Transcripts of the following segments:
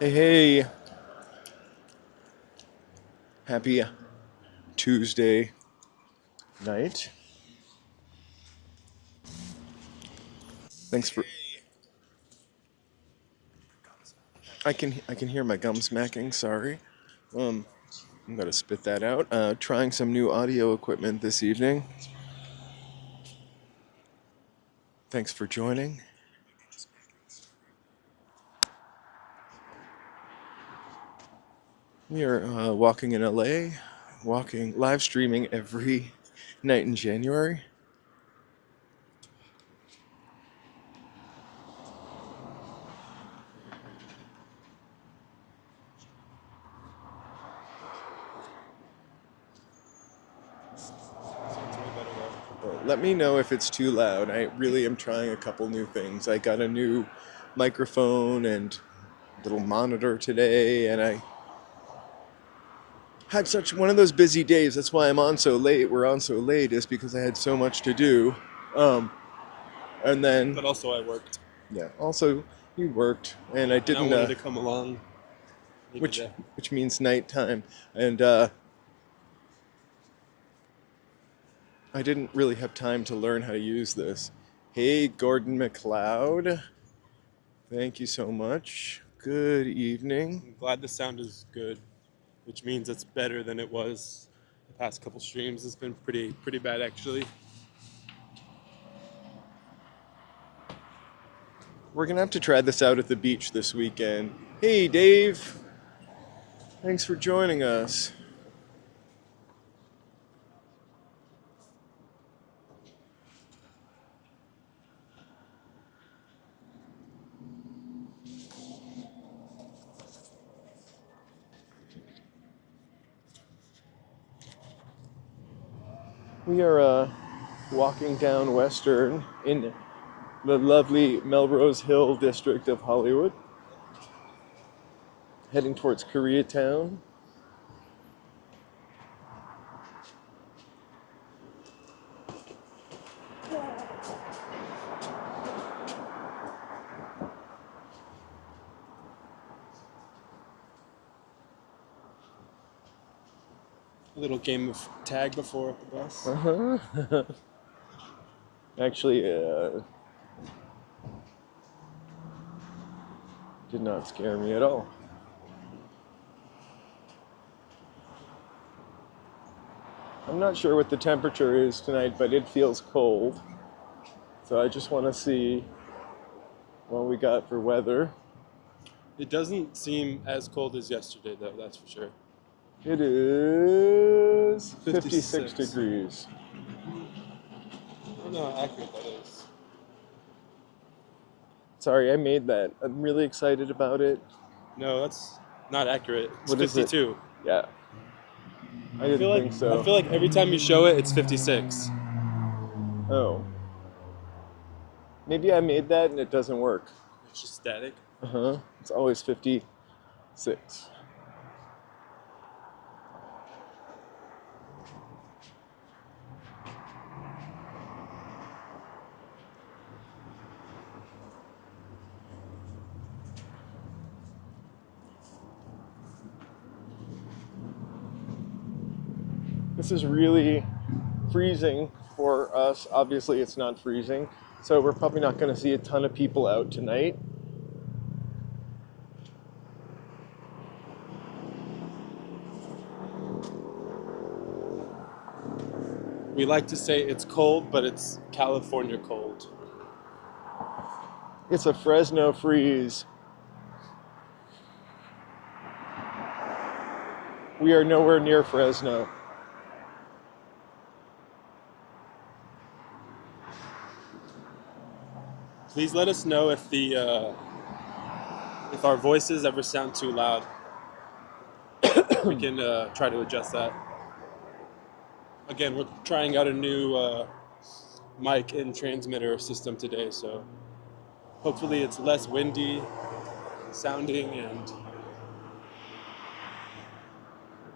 Hey, hey, happy Tuesday night. Thanks for. I can hear my gum smacking. Sorry. Um, I'm gonna spit that out. Trying some new audio equipment this evening. Thanks for joining. We are walking in LA, live streaming every night in January. Let me know if it's too loud. I really am trying a couple new things. I got a new microphone and little monitor today, and I had such one of those busy days. That's why I'm on so late. We're on so late is because I had so much to do. Um, and then But also I worked. yeah, also you worked, and I And I didn't. wanted to come along. Which means nighttime, and I didn't really have time to learn how to use this. Hey, Gordon McLeod, thank you so much. Good evening. I'm glad the sound is good, which means it's better than it was the past couple streams. It's been pretty bad actually. We're gonna have to try this out at the beach this weekend. Hey, Dave. Thanks for joining us. We are walking down Western in the lovely Melrose Hill district of Hollywood, heading towards Koreatown. A little game of tag before the bus. Uh-huh. Actually, did not scare me at all. I'm not sure what the temperature is tonight, but it feels cold. So I just want to see what we got for weather. It doesn't seem as cold as yesterday though, that's for sure. It is 56 56. degrees. I don't know how accurate that is. Sorry, I made that. I'm really excited about it. No, that's not accurate. It's What is it? 52. Yeah. I didn't think so. I feel like every time you show it, it's 56. Oh. Maybe I made that and it doesn't work. It's just static. Uh-huh. It's always 56. This is really freezing for us. Obviously, it's not freezing, so we're probably not going to see a ton of people out tonight. We like to say it's cold, but it's California cold. It's a Fresno freeze. We are nowhere near Fresno. Please let us know if if our voices ever sound too loud. We can try to adjust that. Again, we're trying out a new mic and transmitter system today, so hopefully it's less windy sounding and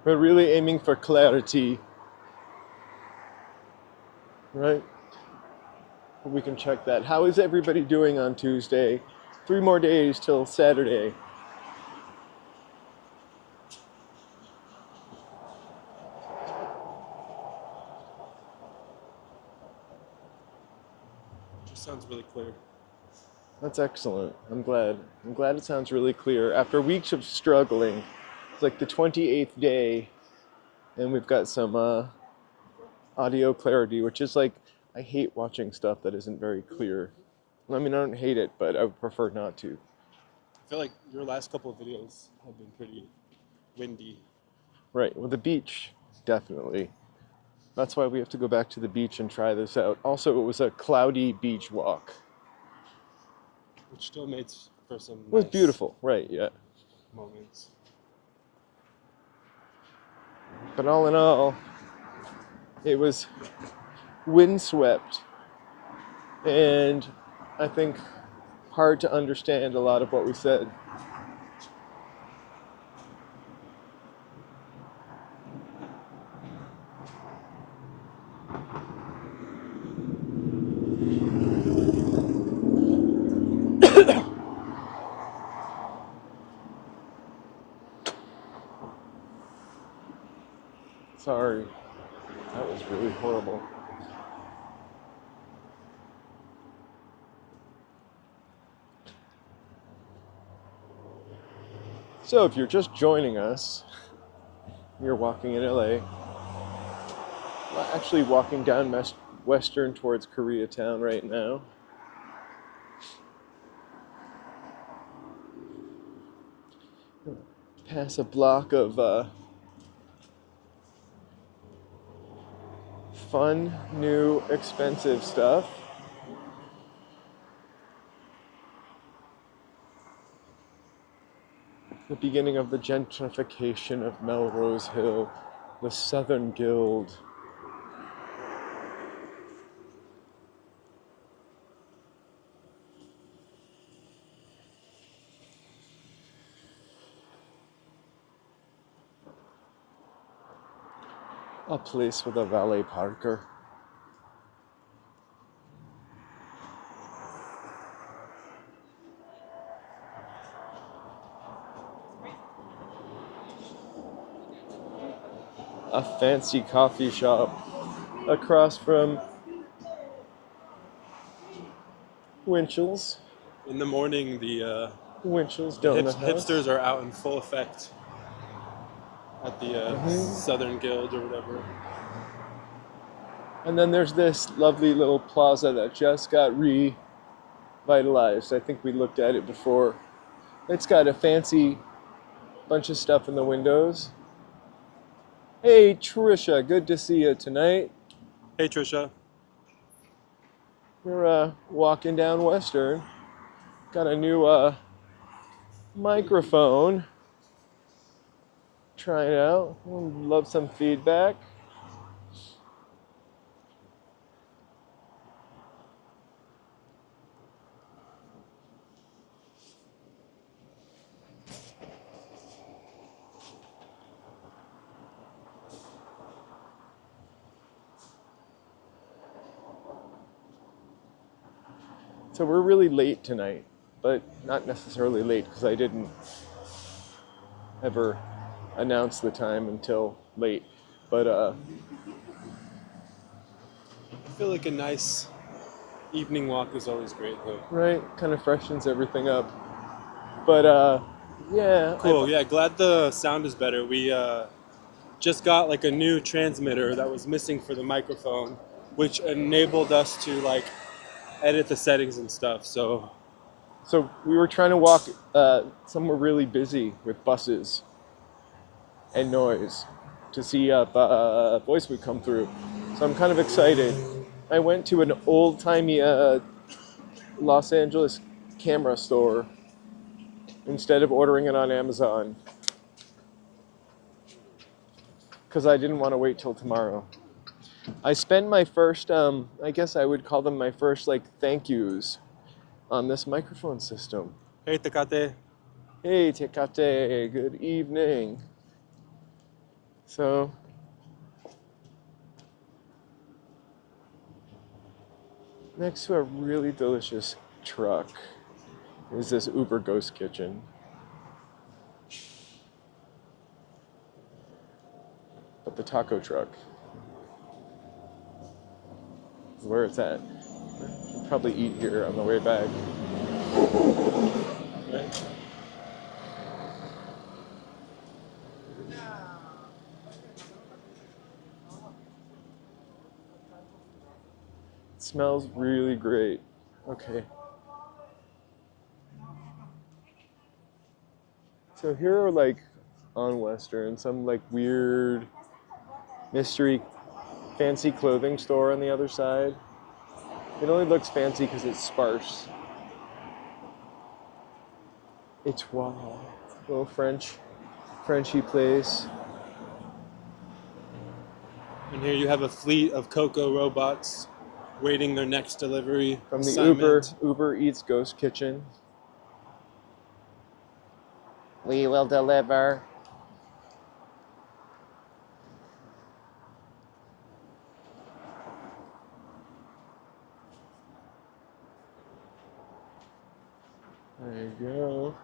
We're really aiming for clarity, right? We can check that. How is everybody doing on Tuesday? 3 more days till Saturday. Just sounds really clear. That's excellent. I'm glad. I'm glad it sounds really clear. After weeks of struggling, it's like the 28th day, and we've got some audio clarity, which is like, I hate watching stuff that isn't very clear. I mean, I don't hate it, but I would prefer not to. I feel like your last couple of videos have been pretty windy. Right, well, the beach, definitely. That's why we have to go back to the beach and try this out. Also, it was a cloudy beach walk. Which still made for some It was nice beautiful, right, yeah. moments. But all in all, it was windswept and I think hard to understand a lot of what we said. Sorry, that was really horrible. So if you're just joining us, you're walking in LA. We're actually walking down western towards Koreatown right now. Pass a block of fun, new, expensive stuff. The beginning of the gentrification of Melrose Hill, the Southern Guild. A place with a valet parker. A fancy coffee shop across from Winchell's. In the morning, the Winchell's Donut House. hipsters are out in full effect at the Southern Guild or whatever. And then there's this lovely little plaza that just got revitalized. I think we looked at it before. It's got a fancy bunch of stuff in the windows. Hey Trisha, good to see you tonight. Hey Trisha. We're walking down Western. Got a new microphone. Try it out. Love some feedback. So we're really late tonight, but not necessarily late because I didn't ever announce the time until late. But I feel like a nice evening walk is always great though. right, kind of freshens everything up. But yeah. Cool. Yeah, glad the sound is better. We just got like a new transmitter that was missing for the microphone, which enabled us to like edit the settings and stuff. So we were trying to walk somewhere really busy with buses and noise to see if a voice would come through. So I'm kind of excited. I went to an old-timey Los Angeles camera store instead of ordering it on Amazon because I didn't want to wait till tomorrow. I spent my first, I guess I would call them my first like thank yous on this microphone system. hey Tecate. Hey Tecate, good evening. So next to a really delicious truck is this Uber Ghost Kitchen. But the taco truck is where it's at. We'll probably eat here on the way back. Right? It smells really great. Okay. So here are like on Western, some like weird mystery fancy clothing store on the other side. It only looks fancy because it's sparse. It's wow. Little Frenchy place. And here you have a fleet of Coco robots waiting their next delivery From the assignment. Uber Eats Ghost Kitchen. We will deliver. There you go.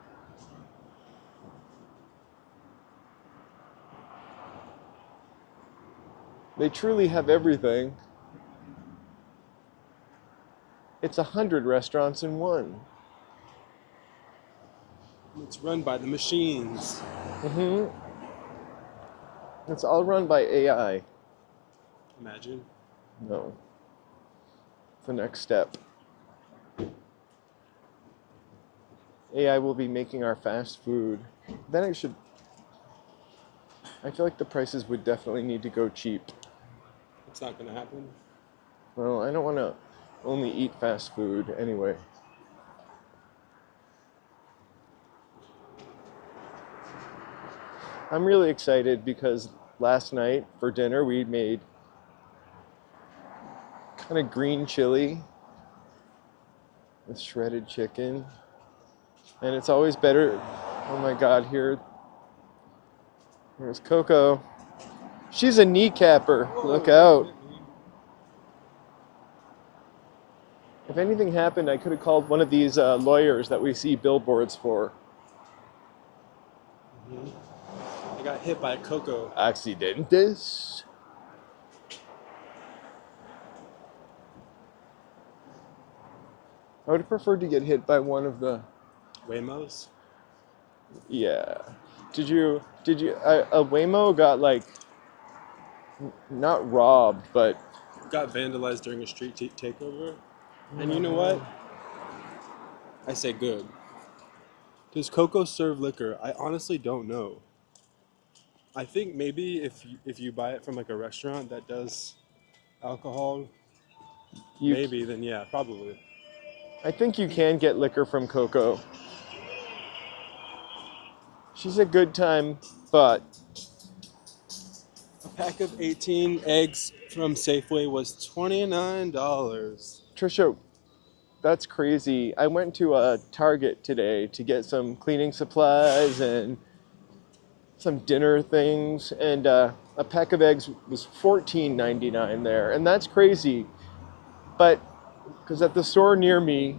They truly have everything. It's 100 restaurants in one. It's run by the machines. Mm-hmm. It's all run by AI. Imagine. No. It's the next step. AI will be making our fast food. Then I feel like the prices would definitely need to go cheap. It's not going to happen. Well, I don't want to only eat fast food anyway. I'm really excited because last night for dinner we made kind of green chili with shredded chicken. And it's always better. Oh my God, here's Coco. She's a kneecapper. Look out. If anything happened, I could have called one of these lawyers that we see billboards for. I got hit by a Coco. Accidentes. I would have preferred to get hit by one of the. Waymos? Yeah. A Waymo got like, not robbed, but. Got vandalized during a street takeover. And you know what? I say good. Does Coco serve liquor? I honestly don't know. I think maybe if you buy it from like a restaurant that does alcohol, You, maybe then yeah, probably. I think you can get liquor from Coco. She's a good time, but A pack of 18 eggs from Safeway was $29. Trisha, that's crazy. I went to a Target today to get some cleaning supplies and some dinner things, and a pack of eggs was $14.99 there, and that's crazy. But because at the store near me,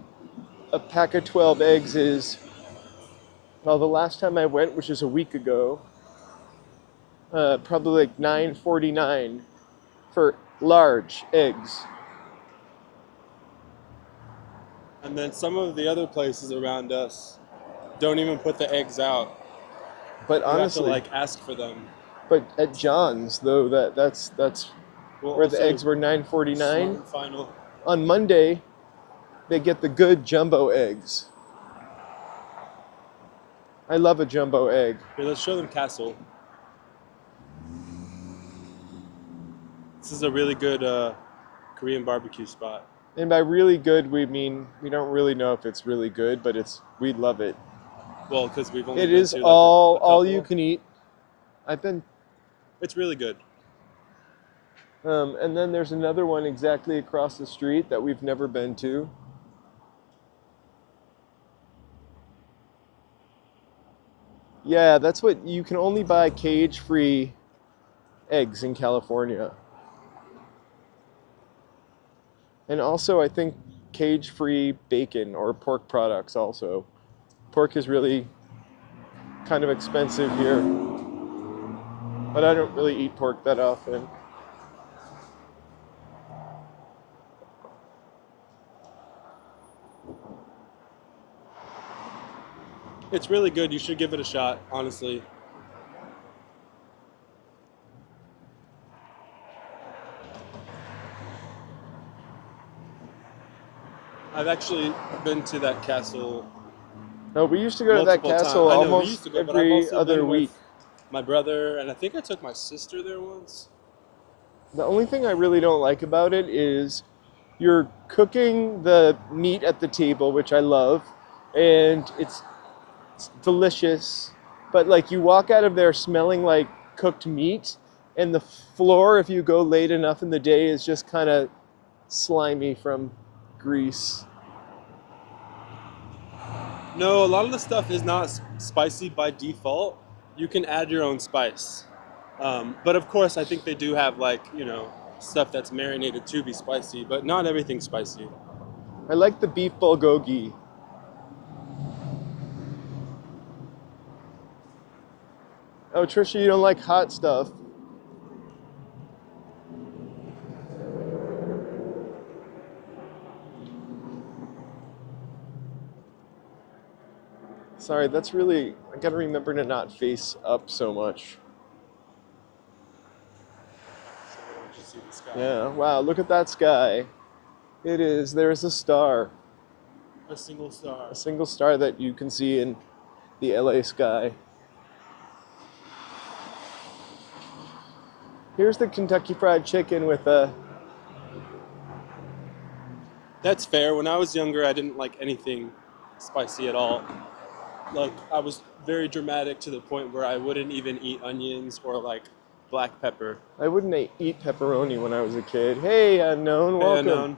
a pack of 12 eggs is, well, the last time I went, which is a week ago, probably like $9.49 for large eggs. And then some of the other places around us don't even put the eggs out. But You have to honestly, like ask for them. but at John's though, that's Well, where the also, eggs were Smart $9.49. and Final. On Monday, they get the good jumbo eggs. I love a jumbo egg. Here, let's show them Castle. This is a really good Korean barbecue spot. And by really good, we mean we don't really know if it's really good, but we love it. Well, because we've only It been is to like all a couple. all you can eat. I've been, It's really good. and then there's another one exactly across the street that we've never been to. Yeah, that's what you can only buy cage-free eggs in California. And also, I think cage-free bacon or pork products also. Pork is really kind of expensive here, but I don't really eat pork that often. It's really good. You should give it a shot, honestly. I've actually been to that castle No, we used to go to that multiple times. castle I know we used almost to go, but I've every also other been with week. my brother, and I think I took my sister there once. The only thing I really don't like about it is you're cooking the meat at the table, which I love, and it's delicious. But like you walk out of there smelling like cooked meat, and the floor, if you go late enough in the day, is just kind of slimy from grease. No, a lot of the stuff is not spicy by default. You can add your own spice. But of course, I think they do have like, stuff that's marinated to be spicy, but not everything's spicy. I like the beef bulgogi. Oh, Trisha, you don't like hot stuff. Sorry, that's really, I gotta remember to not face up so much. So once you see the sky, Yeah, wow, look at that sky. It is, there's a star. a single star. A single star that you can see in the LA sky. Here's the Kentucky Fried Chicken with a, That's fair. When I was younger, I didn't like anything spicy at all. Like I was very dramatic to the point where I wouldn't even eat onions or like black pepper. I wouldn't eat pepperoni when I was a kid. Hey, unknown, Hey, welcome.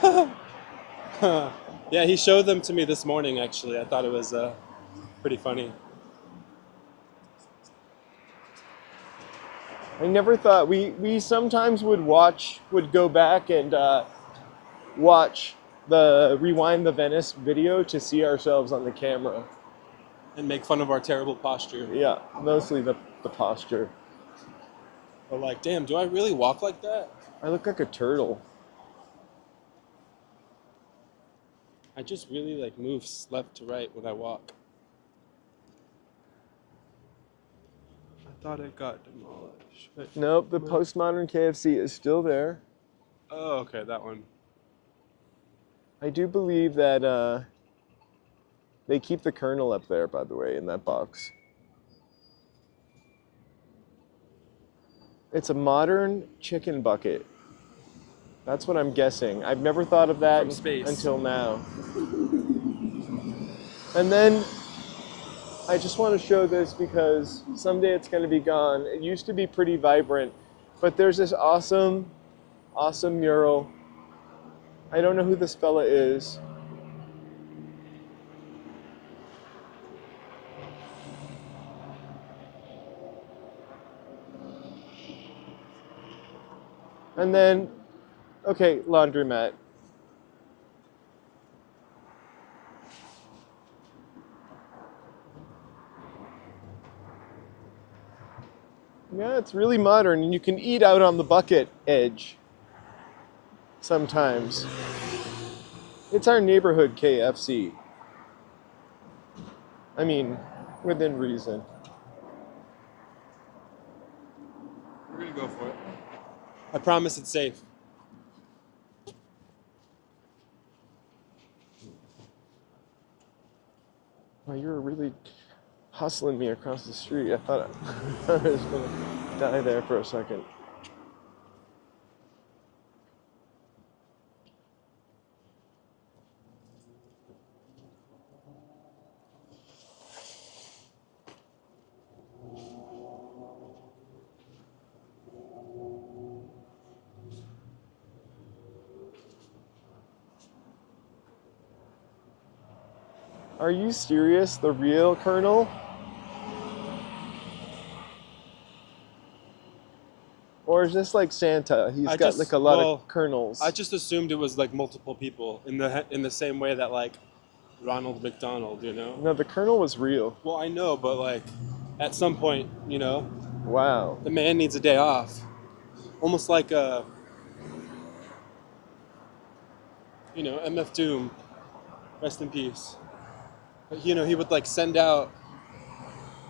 unknown. Yeah, he showed them to me this morning. Actually, I thought it was pretty funny. I never thought, we sometimes would go back and watch Rewind the Venice video to see ourselves on the camera. And make fun of our terrible posture. Yeah, mostly the posture. Or like, damn, do I really walk like that? I look like a turtle. I just really like move left to right when I walk. I thought it got demolished. Nope, the postmodern KFC is still there. Oh, okay, that one. I do believe that they keep the Colonel up there, by the way, in that box. It's a modern chicken bucket. That's what I'm guessing. I've never thought of that From space. until now. And then I just want to show this because someday it's going to be gone. It used to be pretty vibrant, but there's this awesome mural. I don't know who this fella is. And then, okay, laundromat. Yeah, it's really modern, and you can eat out on the bucket edge sometimes. It's our neighborhood KFC. I mean, within reason. We're gonna go for it. I promise it's safe. Wow, you were really hustling me across the street. I thought I was going to die there for a second. Are you serious? The real Colonel? or is this like Santa? He's I got like just a lot of well, I kernels. just assumed it was like multiple people in the same way that like Ronald McDonald, you know. No, the kernel was real. Well, I know, but like at some point, you know, Wow. the man needs a day off. Almost like you know, MF Doom, rest in peace. But, you know, he would like send out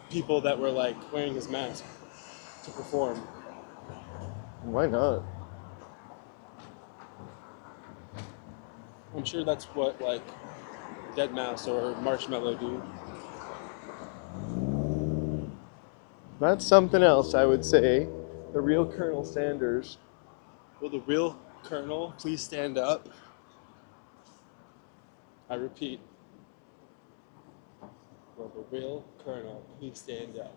people that were like wearing his mask to perform. Why not? I'm sure that's what like Dead Mouse or Marshmallow do. That's something else, I would say. The real Colonel Sanders. Will the real Colonel please stand up? I repeat, will the real Colonel please stand up?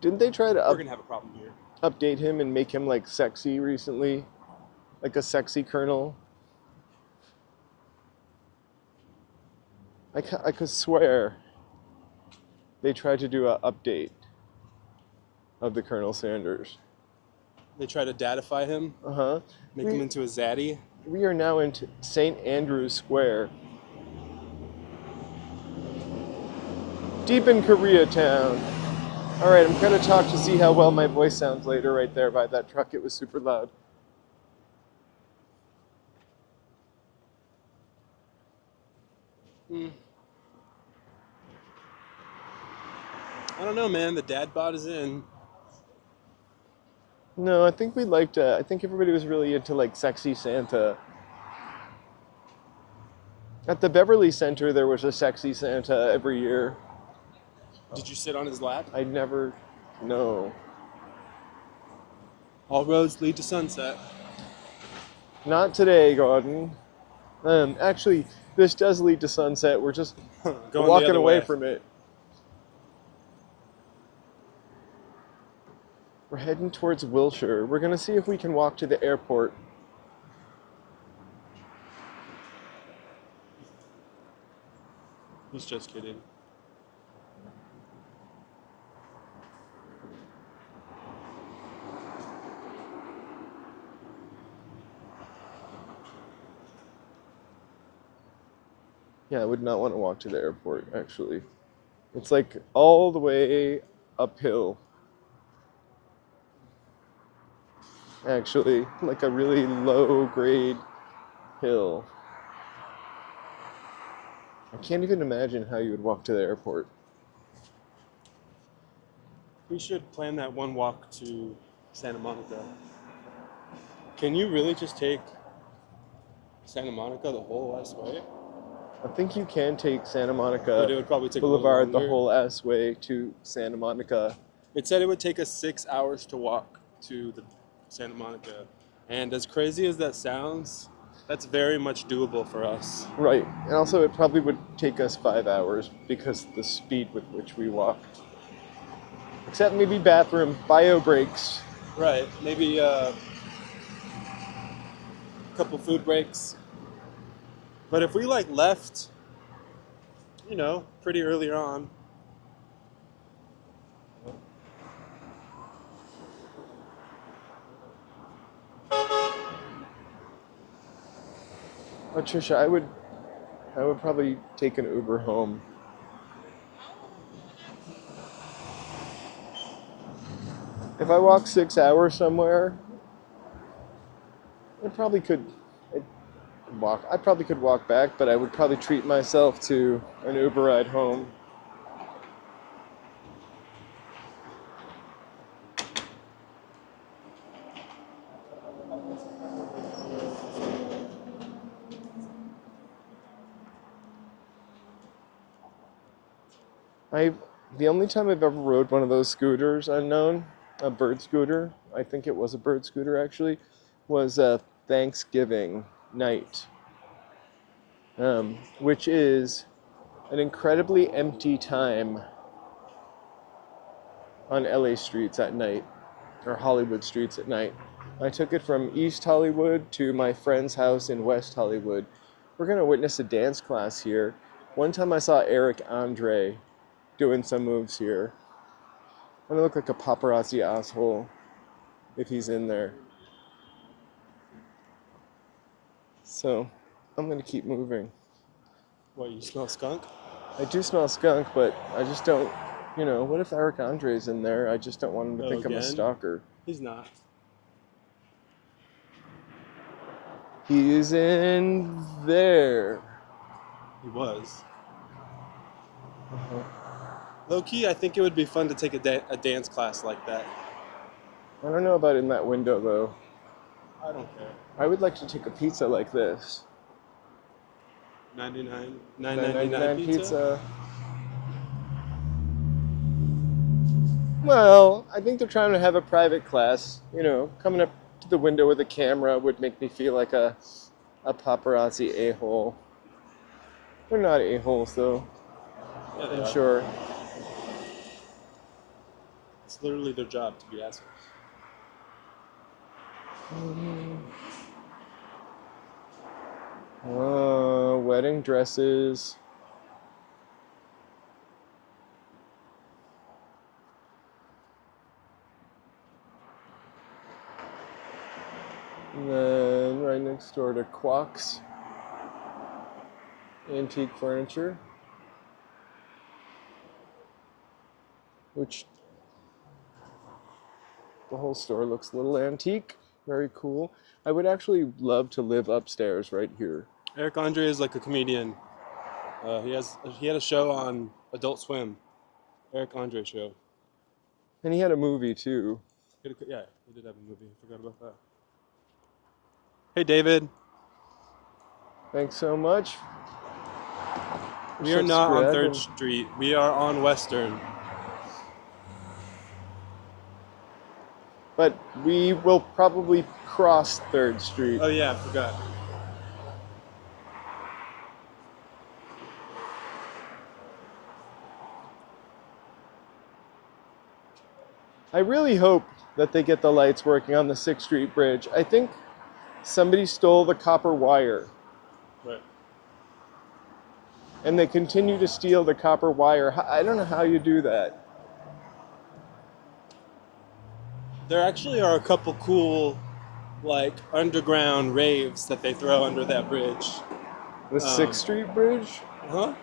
Didn't they try to We're gonna have a problem here. update him and make him like sexy recently? Like a sexy Colonel? I could swear they tried to do an update of the Colonel Sanders. They try to datify him, Uh-huh. make him We, into a zaddy. we are now in St. Andrew's Square. Deep in Koreatown. All right, I'm going to talk to see how well my voice sounds later right there by that truck. It was super loud. Hmm. I don't know, man. The dad bod is in. No, I think we liked, I think everybody was really into like sexy Santa. At the Beverly Center, there was a sexy Santa every year. Did you sit on his lap? I never, no. All roads lead to sunset. Not today, Gordon. Actually, this does lead to sunset. We're just Going the walking other away way. from it. We're heading towards Wilshire. We're gonna see if we can walk to the airport. He's just kidding. Yeah, I would not want to walk to the airport, actually. It's like all the way uphill. Actually, like a really low grade hill. I can't even imagine how you would walk to the airport. We should plan that one walk to Santa Monica. Can you really just take Santa Monica the whole ass way? I think you can take Santa But Monica it would probably take a Boulevard little the longer. whole ass way to Santa Monica. It said it would take us 6 hours to walk to the Santa Monica. And as crazy as that sounds, that's very much doable for us. Right. And also, it probably would take us 5 hours because the speed with which we walk. Except maybe bathroom, bio breaks. Right. Maybe a couple food breaks. But if we like left, you know, pretty early on, Oh, Trisha, I would probably take an Uber home. If I walk 6 hours somewhere, I probably could I'd walk. I probably could walk back, but I would probably treat myself to an Uber ride home. I the only time I've ever rode one of those scooters unknown, a bird scooter, I think it was a bird scooter actually, was Thanksgiving night, which is an incredibly empty time on LA streets at night, or Hollywood streets at night. I took it from East Hollywood to my friend's house in West Hollywood. We're going to witness a dance class here. One time I saw Eric Andre doing some moves here. I'm gonna look like a paparazzi asshole. if he's in there. So I'm gonna keep moving. What, you smell skunk? I do smell skunk, but I just don't, what if Eric Andre's in there? I just don't want him to Oh, think I'm a again? stalker. He's not. He's in there. He was. Uh-huh. Low key, I think it would be fun to take a dance class like that. I don't know about in that window, though. I don't care. I would like to take a pizza like this. 9.99 pizza? pizza. Well, I think they're trying to have a private class. Coming up to the window with a camera would make me feel like a paparazzi a-hole. They're not a-holes, though. Yeah, they I'm are. sure. It's literally their job to be assholes. Wedding dresses. And then right next door to Quox Antique Furniture, which the whole store looks a little antique. Very cool. I would actually love to live upstairs right here. Eric Andre is like a comedian. He had a show on Adult Swim. Eric Andre show. And he had a movie too. Yeah, he did have a movie. I forgot about that. Hey, David. Thanks so much. We are not on 3rd Street. We are on Western. But we will probably cross 3rd Street. Oh yeah, I forgot. I really hope that they get the lights working on the 6th Street Bridge. I think somebody stole the copper wire. Right. And they continue to steal the copper wire. I don't know how you do that. There actually are a couple cool, like, underground raves that they throw under that bridge. The 6th Street Bridge? Huh?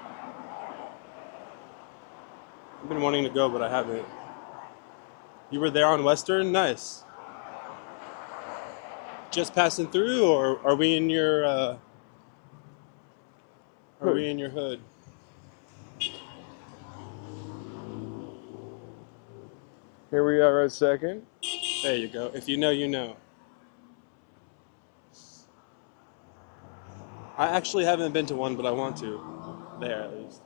I've been wanting to go, but I haven't. You were there on Western? Nice. Just passing through, or are we in your, Hood. we in your hood? Here we are at 2nd. There you go. If you know, you know. I actually haven't been to one, but I want to. There, at least.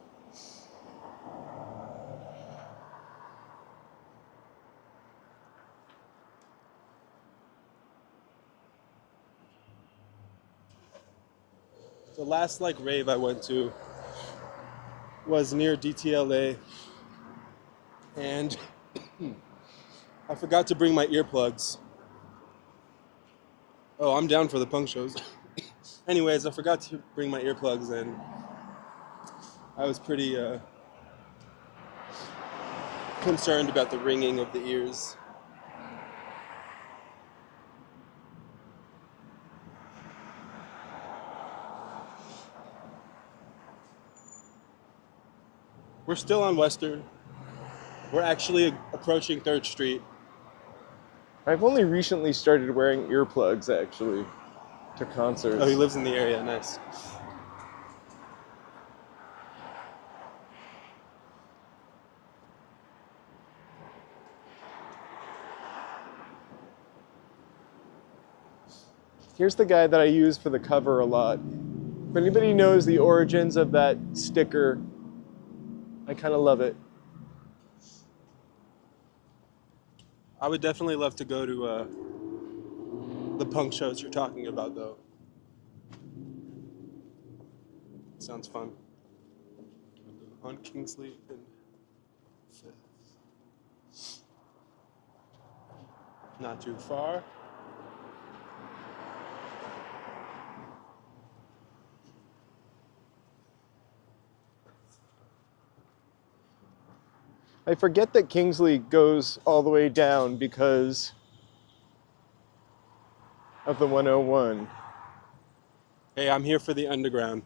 The last, like, rave I went to was near DTLA. And I forgot to bring my earplugs. Oh, I'm down for the punk shows. Anyways, I forgot to bring my earplugs, and I was pretty concerned about the ringing of the ears. We're still on Western. We're actually approaching 3rd Street. I've only recently started wearing earplugs, actually, to concerts. Oh, he lives in the area. Nice. Here's the guy that I use for the cover a lot. If anybody knows the origins of that sticker, I kind of love it. I would definitely love to go to the punk shows you're talking about, though. Sounds fun. On Kingsley and 5th. Not too far. I forget that Kingsley goes all the way down because of the 101. Hey, I'm here for the underground.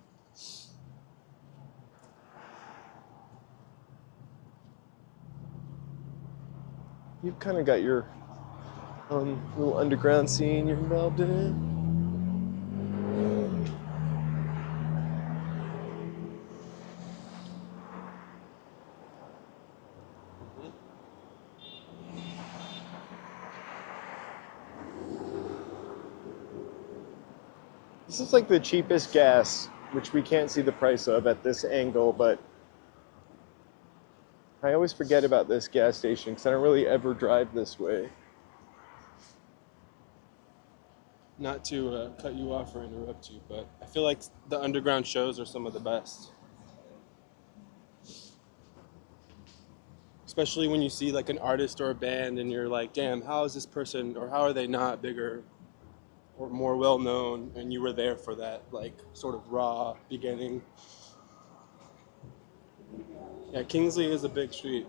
You've kind of got your own little underground scene you're involved in. This is like the cheapest gas, which we can't see the price of at this angle, but I always forget about this gas station because I don't really ever drive this way. Not to cut you off or interrupt you, but I feel like the underground shows are some of the best. Especially when you see like an artist or a band and you're like, damn, how is this person or how are they not bigger or more well known? And you were there for that, like, sort of raw beginning. Yeah, Kingsley is a big street.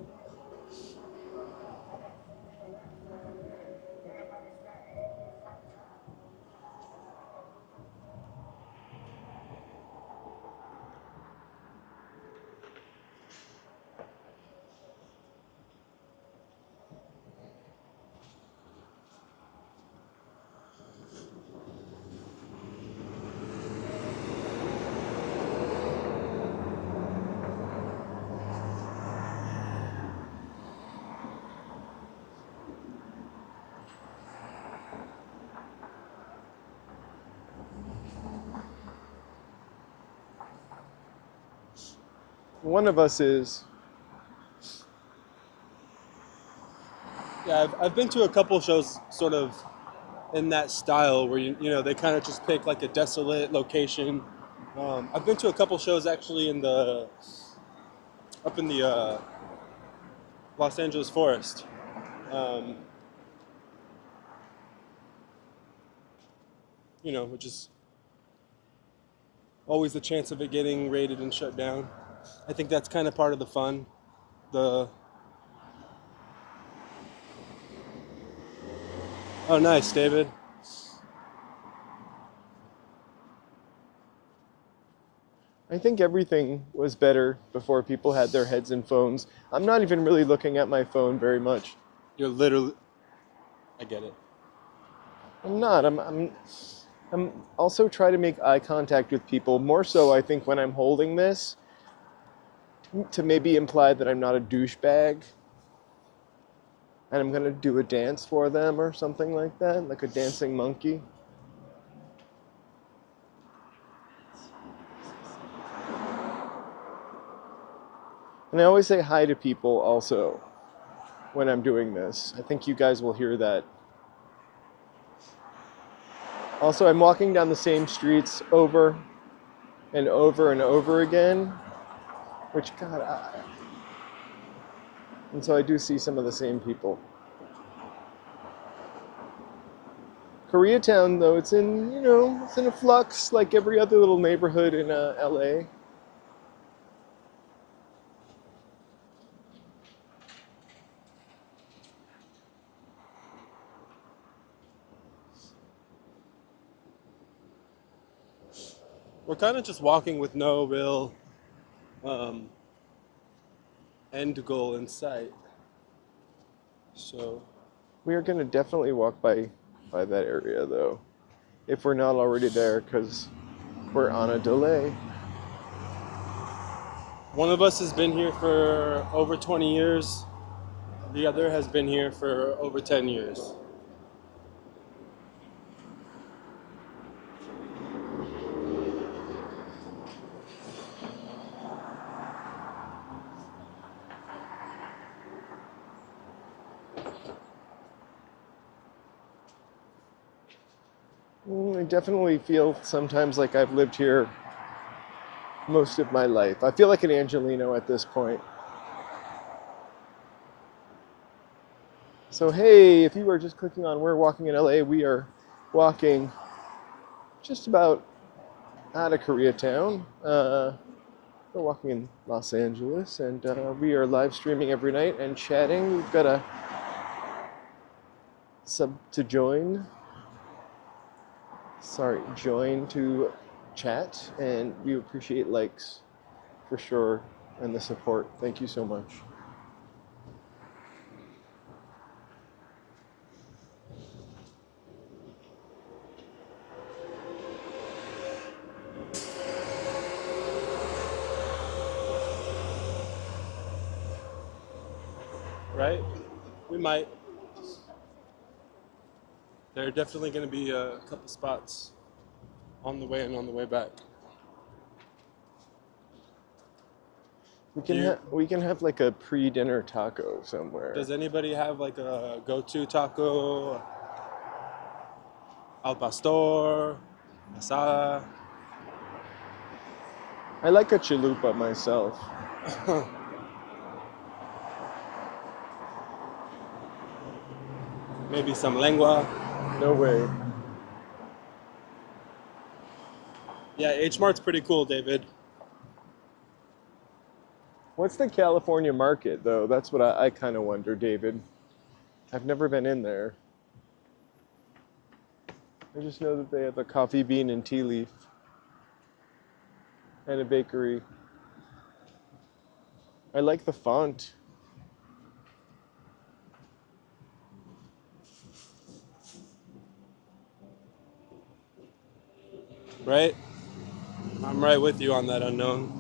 One of us is. Yeah, I've been to a couple shows sort of in that style where you know they kind of just pick like a desolate location. I've been to a couple shows actually in the up in the Los Angeles forest. Um, you know, which is always the chance of it getting raided and shut down. I think that's kind of part of the fun. The oh, nice, David. I think everything was better before people had their heads in phones. I'm not even really looking at my phone very much. You're literally. I get it. I'm not. I'm also trying to make eye contact with people. More so, I think, when I'm holding this, to maybe imply that I'm not a douchebag. And I'm gonna do a dance for them or something like that, like a dancing monkey. And I always say hi to people also when I'm doing this. I think you guys will hear that. Also, I'm walking down the same streets over and over and over again, which, God, and so I do see some of the same people. Koreatown, though, it's in, it's in a flux like every other little neighborhood in LA. We're kind of just walking with no real um, end goal in sight. So We are going to definitely walk by that area, though, if we're not already there, because we're on a delay. one of us has been here for over 20 years. The other has been here for over 10 years. I definitely feel sometimes like I've lived here most of my life. I feel like an Angelino at this point. So hey, if you are just clicking on We're Walking in LA, we are walking just about out of Koreatown. We're walking in Los Angeles, and we are live streaming every night and chatting. We've got a sub to join. join to chat, and we appreciate likes for sure and the support. Thank you so much. Right? We might. There are definitely going to be a couple spots on the way and on the way back. We can have like a pre-dinner taco somewhere. Does anybody have like a go-to taco? Al pastor, asada. I like a chalupa myself. Maybe some lengua. No way. Yeah, H Mart's pretty cool, David. What's the California market though? That's what I kind of wonder, David. I've never been in there. I just know that they have a coffee bean and tea leaf and a bakery. I like the font. Right? I'm right with you on that, unknown.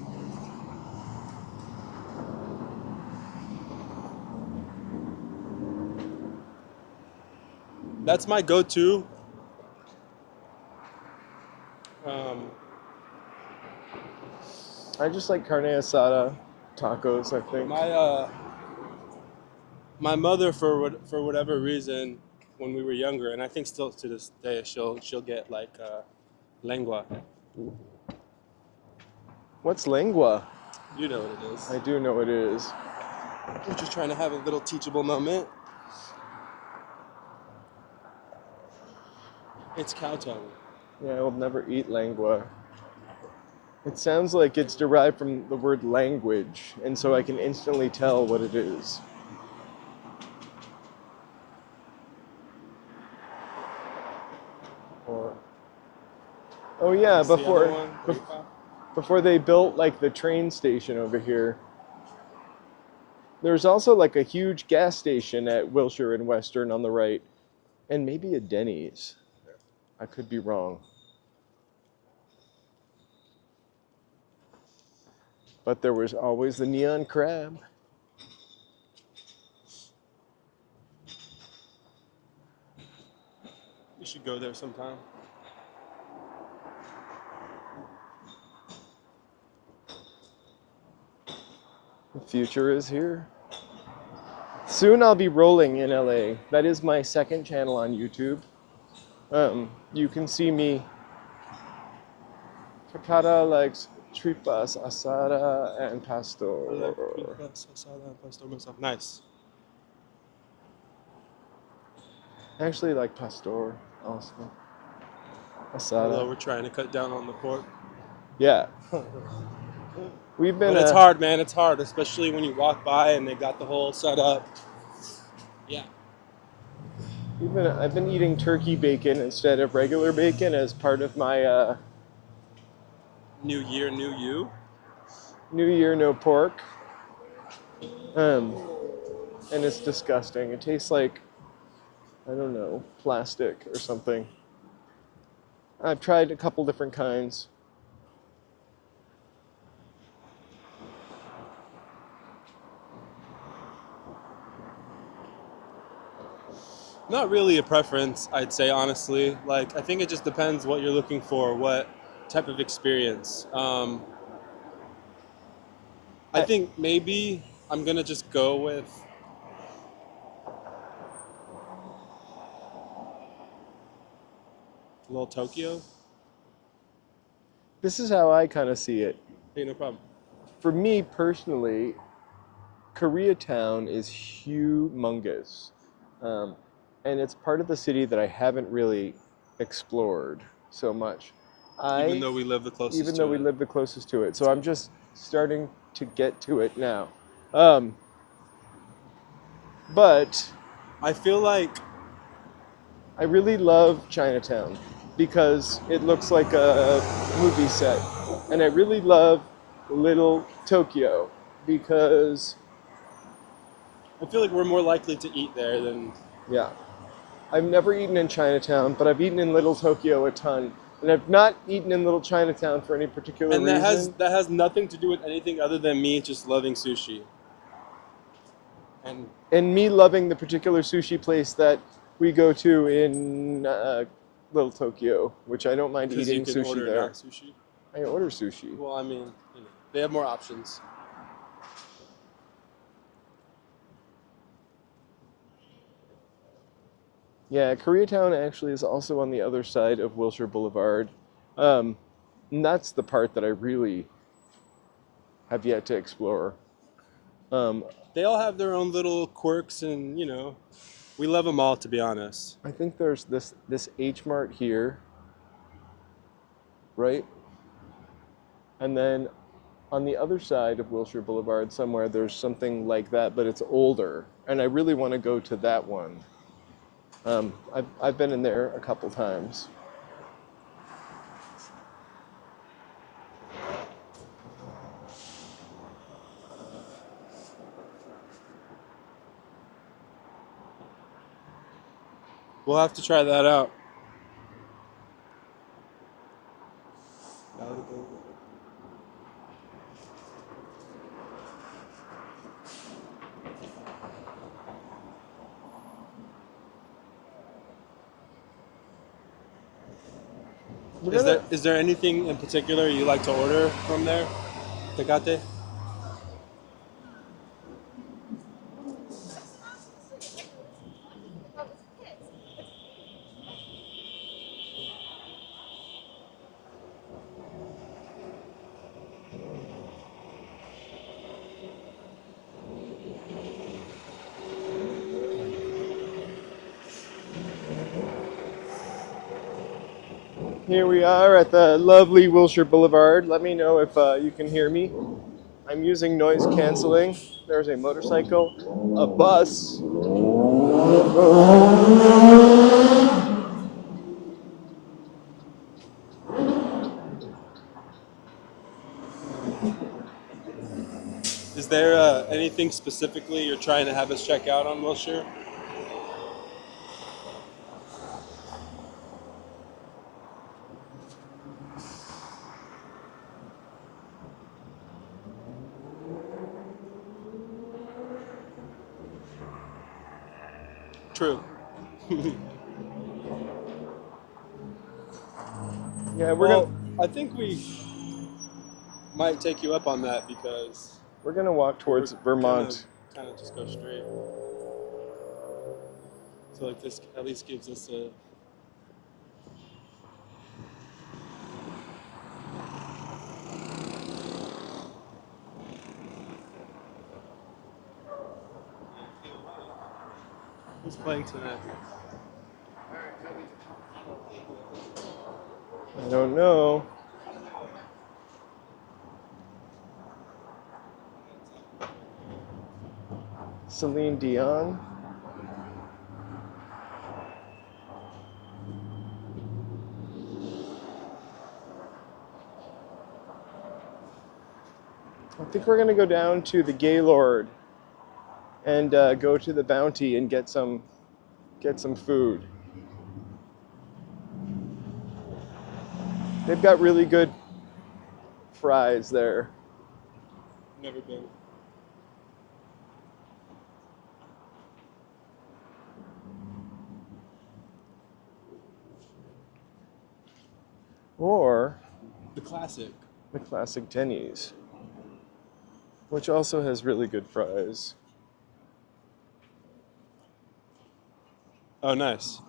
That's my go-to. I just like carne asada tacos, I think. My mother, for whatever reason, when we were younger, and I think still to this day, she'll get like lengua. What's lengua? You know what it is. I do know it is. We're just trying to have a little teachable moment. It's cow tongue. Yeah, I will never eat lengua. It sounds like it's derived from the word language, and so I can instantly tell what it is. Or, oh yeah, That's the other one. before they built like the train station over here, there's also like a huge gas station at Wilshire and Western on the right, and maybe a Denny's. I could be wrong. But there was always the neon crab. You should go there sometime. The future is here. Soon I'll be rolling in LA. That is my second channel on YouTube. You can see me. Takata likes tripas asada and pastor. Nice. I actually like pastor also. Although Asada. we're trying to cut down on the pork. Yeah. We've been. But it's hard, man. It's hard, especially when you walk by and they got the whole setup. Yeah. I've been eating turkey bacon instead of regular bacon as part of my New year, new you. New Year no pork. And it's disgusting. It tastes like, I don't know, plastic or something. I've tried a couple different kinds. Not really a preference, I'd say, honestly. Like, I think it just depends what you're looking for, what type of experience. I think maybe I'm gonna just go with a little Tokyo. This is how I kind of see it. Hey, no problem. For me personally, Koreatown is humongous. And it's part of the city that I haven't really explored so much. Even though we live the closest Even to though we it. live the closest to it. So I'm just starting to get to it now. But I feel like I really love Chinatown. because it looks like a movie set. And I really love Little Tokyo because, I feel like we're more likely to eat there than. yeah, I've never eaten in Chinatown, but I've eaten in Little Tokyo a ton. And I've not eaten in Little Chinatown for any particular And reason. that has nothing to do with anything other than me just loving sushi. And And me loving the particular sushi place that we go to in Little Tokyo, which I don't mind because you eating can sushi order there. not sushi. I order sushi. Well, I mean, you know, they have more options. Yeah, Koreatown actually is also on the other side of Wilshire Boulevard. Um, and that's the part that I really have yet to explore. Um, They all have their own little quirks, and you know, we love them all, to be honest. I think there's this H Mart here, right? And then on the other side of Wilshire Boulevard somewhere there's something like that, but it's older. And I really want to go to that one. I've been in there a couple times. We'll have to try that out. We're gonna. Is there anything in particular you like to order from there? Tecate? Here we are at the lovely Wilshire Boulevard. Let me know if you can hear me. I'm using noise canceling. There's a motorcycle, a bus. Is there anything specifically you're trying to have us check out on Wilshire? True. Yeah, Well, I think we might take you up on that because we're gonna walk we're towards gonna Vermont. kind of just go straight. So like this at least gives us a. Who's playing tonight? I don't know. Celine Dion. I think we're gonna go down to the Gaylord and go to the Bounty and get some food. They've got really good fries there. Never been. Or The classic. the classic Denny's, which also has really good fries. Oh, nice.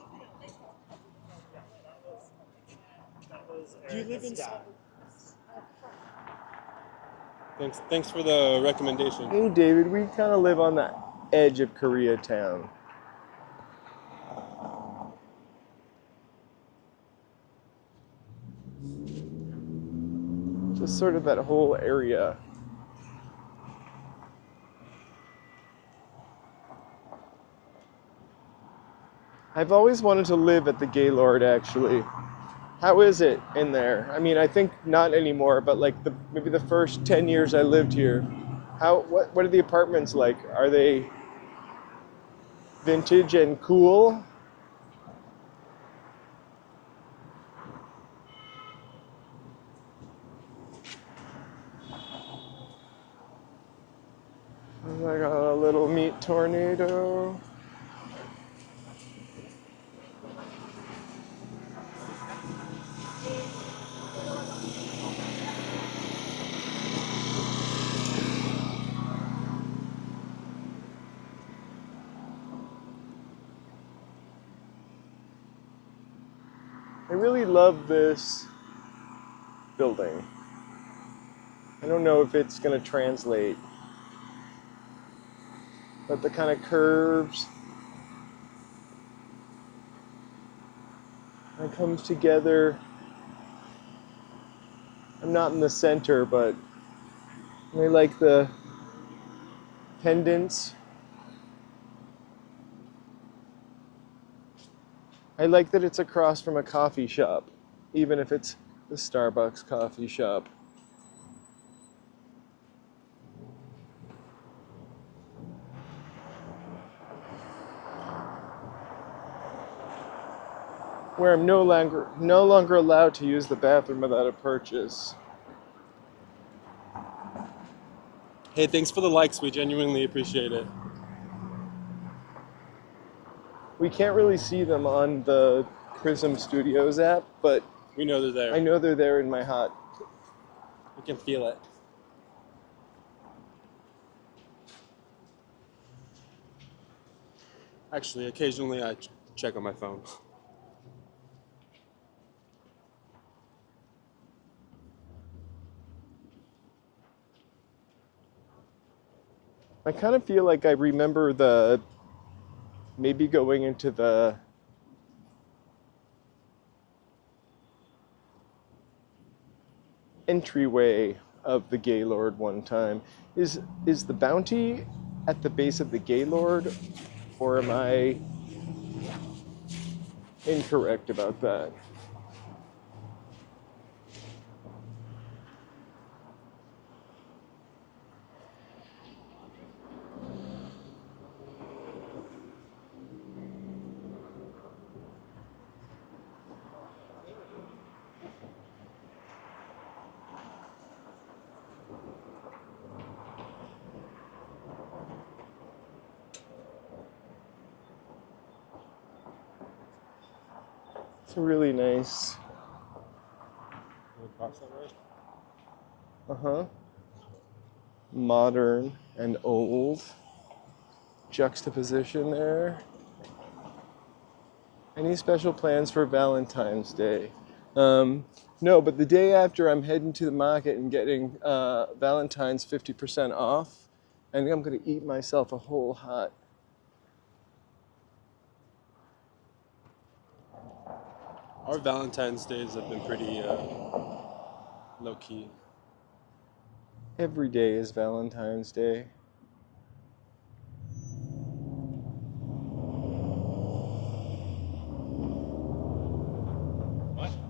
Do you live in? Thanks for the recommendation. Hey David, we kind of live on the edge of Koreatown. Just sort of that whole area. I've always wanted to live at the Gaylord actually. How is it in there? I mean, I think not anymore, but like maybe the first 10 years I lived here, what are the apartments like? Are they vintage and cool? I got a little meat tornado. I really love this building. I don't know if it's going to translate, but the kind of curves that comes together. I'm not in the center, but I like the pendants. I like that it's across from a coffee shop, even if it's the Starbucks coffee shop. Where I'm no longer allowed to use the bathroom without a purchase. Hey, thanks for the likes. We genuinely appreciate it. We can't really see them on the Prism Studios app, but We know they're there. I know they're there in my hut. We can feel it. Actually, occasionally I check on my phone. I kind of feel like I remember maybe going into the entryway of the Gaylord one time. Is the bounty at the base of the Gaylord, or am I incorrect about that? It's really nice. Uh-huh. Modern and old juxtaposition there. Any special plans for Valentine's Day? No, but the day after I'm heading to the market and getting Valentine's 50% off. I think I'm going to eat myself a whole hot. Our Valentine's days have been pretty low key. Every day is Valentine's Day.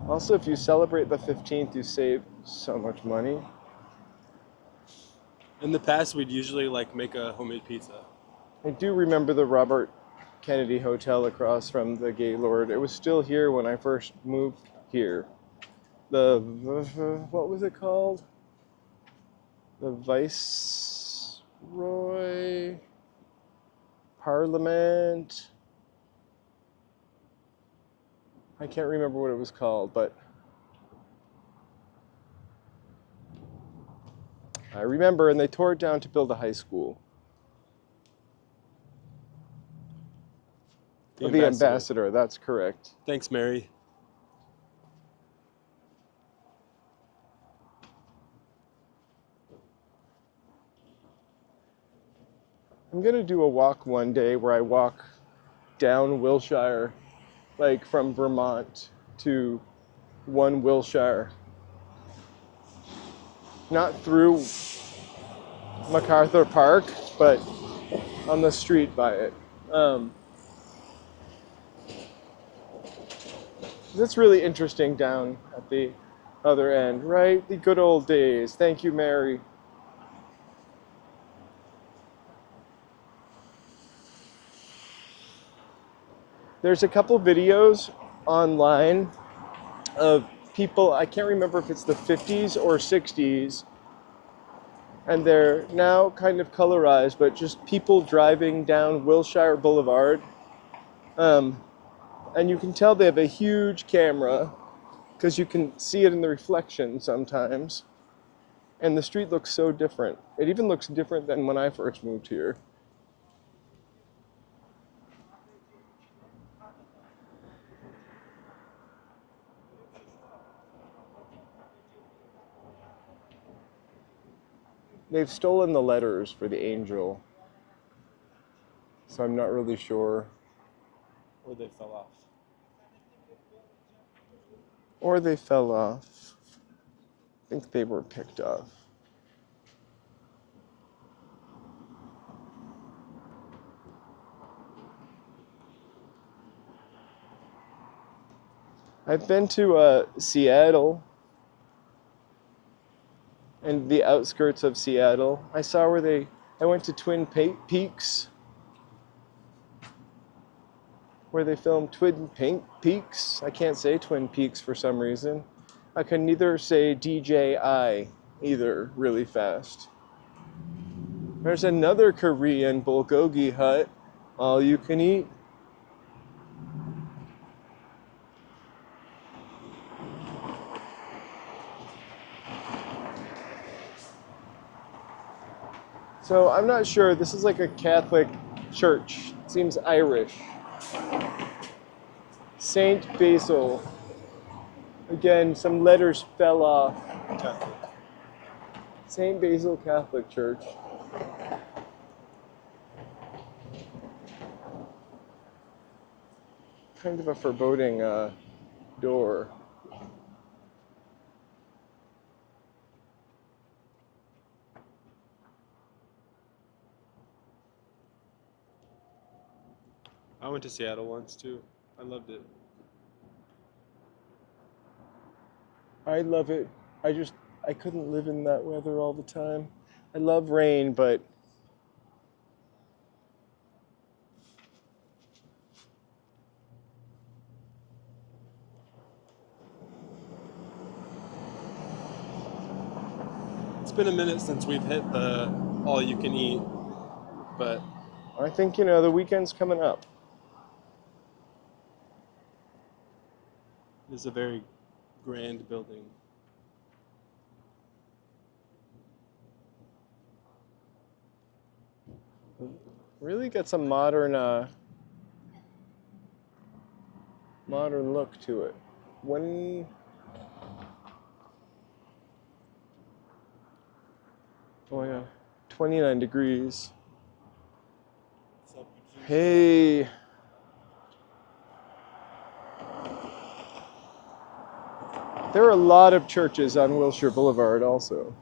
Also, if you celebrate the 15th, you save so much money. In the past, we'd usually like make a homemade pizza. I do remember the Robert Kennedy Hotel across from the Gaylord. It was still here when I first moved here. What was it called? The Viceroy Parliament. I can't remember what it was called, but I remember, and they tore it down to build a high school. The Ambassador, that's correct. Thanks, Mary. I'm gonna do a walk one day where I walk down Wilshire, like from Vermont to one Wilshire. Not through MacArthur Park, but on the street by it. That's really interesting down at the other end, right? The good old days. Thank you, Mary. There's a couple videos online of people, I can't remember if it's the 50s or 60s, and they're now kind of colorized, but just people driving down Wilshire Boulevard. Um, and you can tell they have a huge camera because you can see it in the reflection sometimes. And the street looks so different. It even looks different than when I first moved here. They've stolen the letters for the angel, so I'm not really sure. Or they fell off. Or they fell off. I think they were picked off. I've been to Seattle and the outskirts of Seattle. I went to Peaks, where they filmed Peaks. I can't say Twin Peaks for some reason. I can neither say DJI either really fast. There's another Korean bulgogi hut, all you can eat. So I'm not sure, this is like a Catholic church. It seems Irish. Saint Basil. Again, some letters fell off. Catholic. Saint Basil Catholic Church. Kind of a foreboding door. I went to Seattle once too. I loved it. I love it. I couldn't live in that weather all the time. I love rain, but It's been a minute since we've hit the all you can eat, but I think, the weekend's coming up. it's a very grand building. Really gets a modern look to it. Oh yeah, 29 degrees. Hey. There are a lot of churches on Wilshire Boulevard also.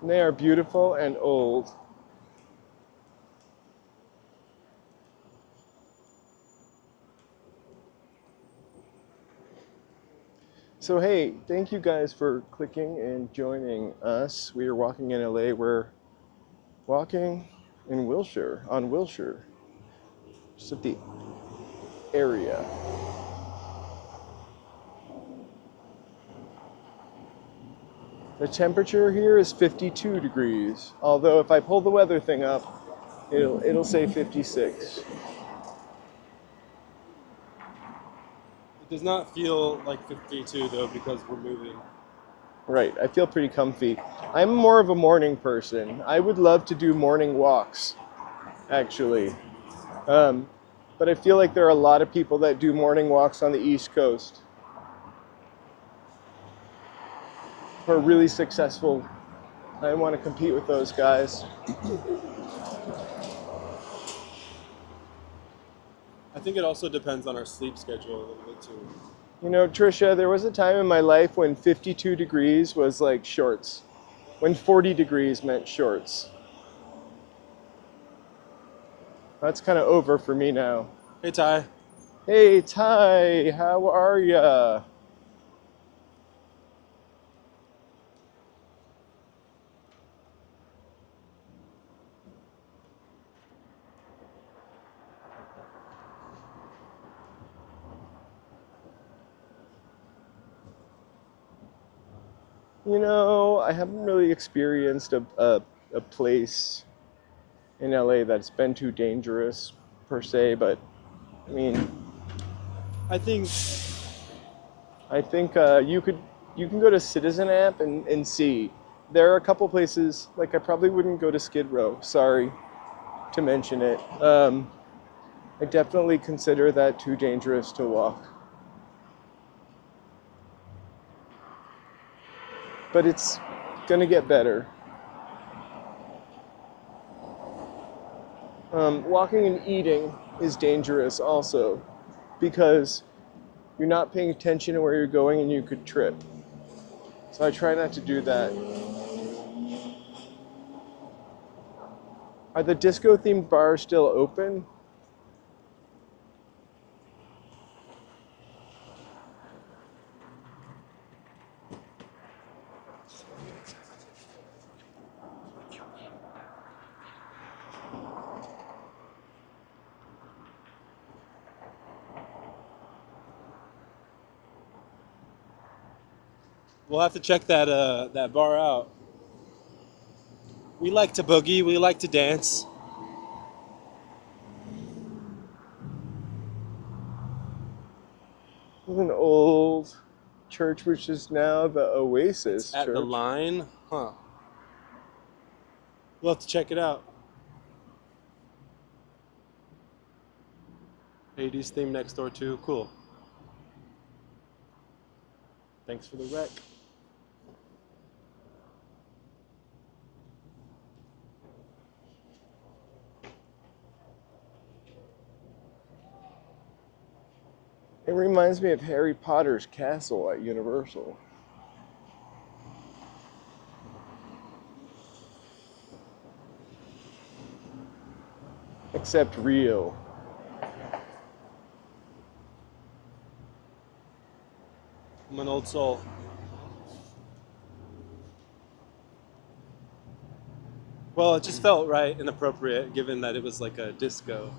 And they are beautiful and old. So hey, thank you guys for clicking and joining us. We are walking in LA. We're walking in Wilshire, on Wilshire, just at the area. The temperature here is 52 degrees, although if I pull the weather thing up, it'll say 56. It does not feel like 52 though because we're moving. Right, I feel pretty comfy. I'm more of a morning person. I would love to do morning walks, actually. But I feel like there are a lot of people that do morning walks on the East Coast who are really successful. I want to compete with those guys. I think it also depends on our sleep schedule a little bit too. You know, Trisha, there was a time in my life when 52 degrees was like shorts, when 40 degrees meant shorts. That's kind of over for me now. Hey, Ty. Hey, Ty, how are ya? You know, I haven't really experienced a place in LA that's been too dangerous per se, but I mean, I think I think you can go to Citizen app and see. There are a couple places like I probably wouldn't go to Skid Row. Sorry to mention it. I definitely consider that too dangerous to walk. But it's gonna get better. Walking and eating is dangerous also because you're not paying attention to where you're going and you could trip. So I try not to do that. Are the disco themed bars still open? we'll have to check that bar out. We like to boogie. We like to dance. There's an old church which is now the Oasis At the Church. line, huh? We'll have to check it out. 80s theme next door too. Cool. Thanks for the rec. It reminds me of Harry Potter's castle at Universal. Except real. I'm an old soul. Well, it just felt right and appropriate given that it was like a disco.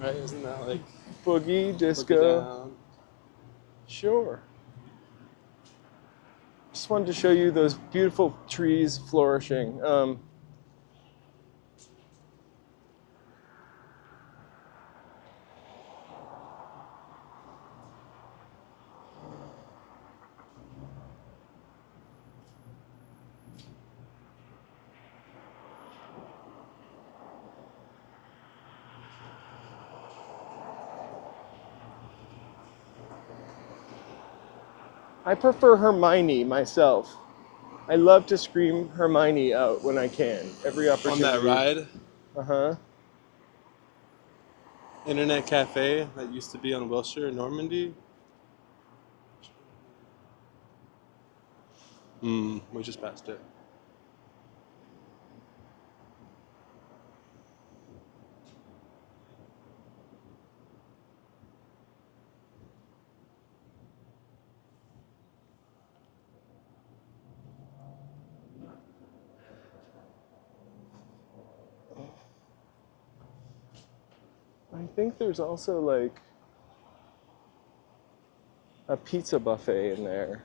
Right? Isn't that like Boogie, look it disco. down? Sure. Just wanted to show you those beautiful trees flourishing. I prefer Hermione myself. I love to scream Hermione out when I can, every On opportunity. that ride, Uh-huh. internet cafe that used to be on Wilshire in Normandy. We just passed it. I think there's also like a pizza buffet in there.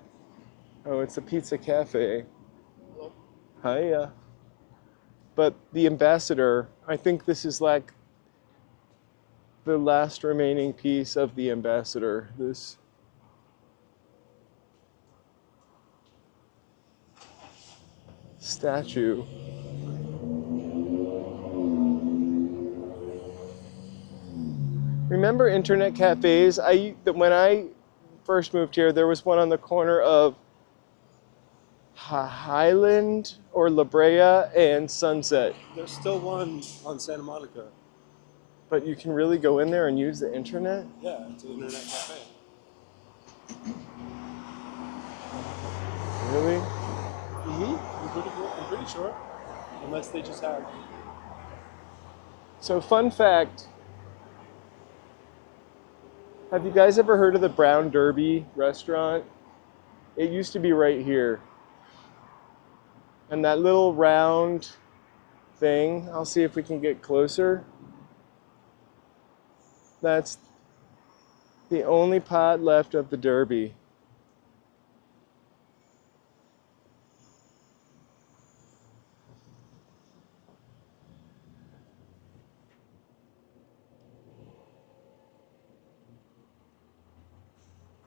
Oh, it's a pizza cafe. Hiya. But the ambassador, I think this is like the last remaining piece of the ambassador. This statue. Remember internet cafes? When I first moved here, there was one on the corner of Highland or La Brea and Sunset. There's still one on Santa Monica. But you can really go in there and use the internet? Yeah, it's an internet cafe. pretty sure. Unless they just have. So, fun fact, have you guys ever heard of the Brown Derby restaurant? It used to be right here. And that little round thing, I'll see if we can get closer. That's the only pot left of the Derby.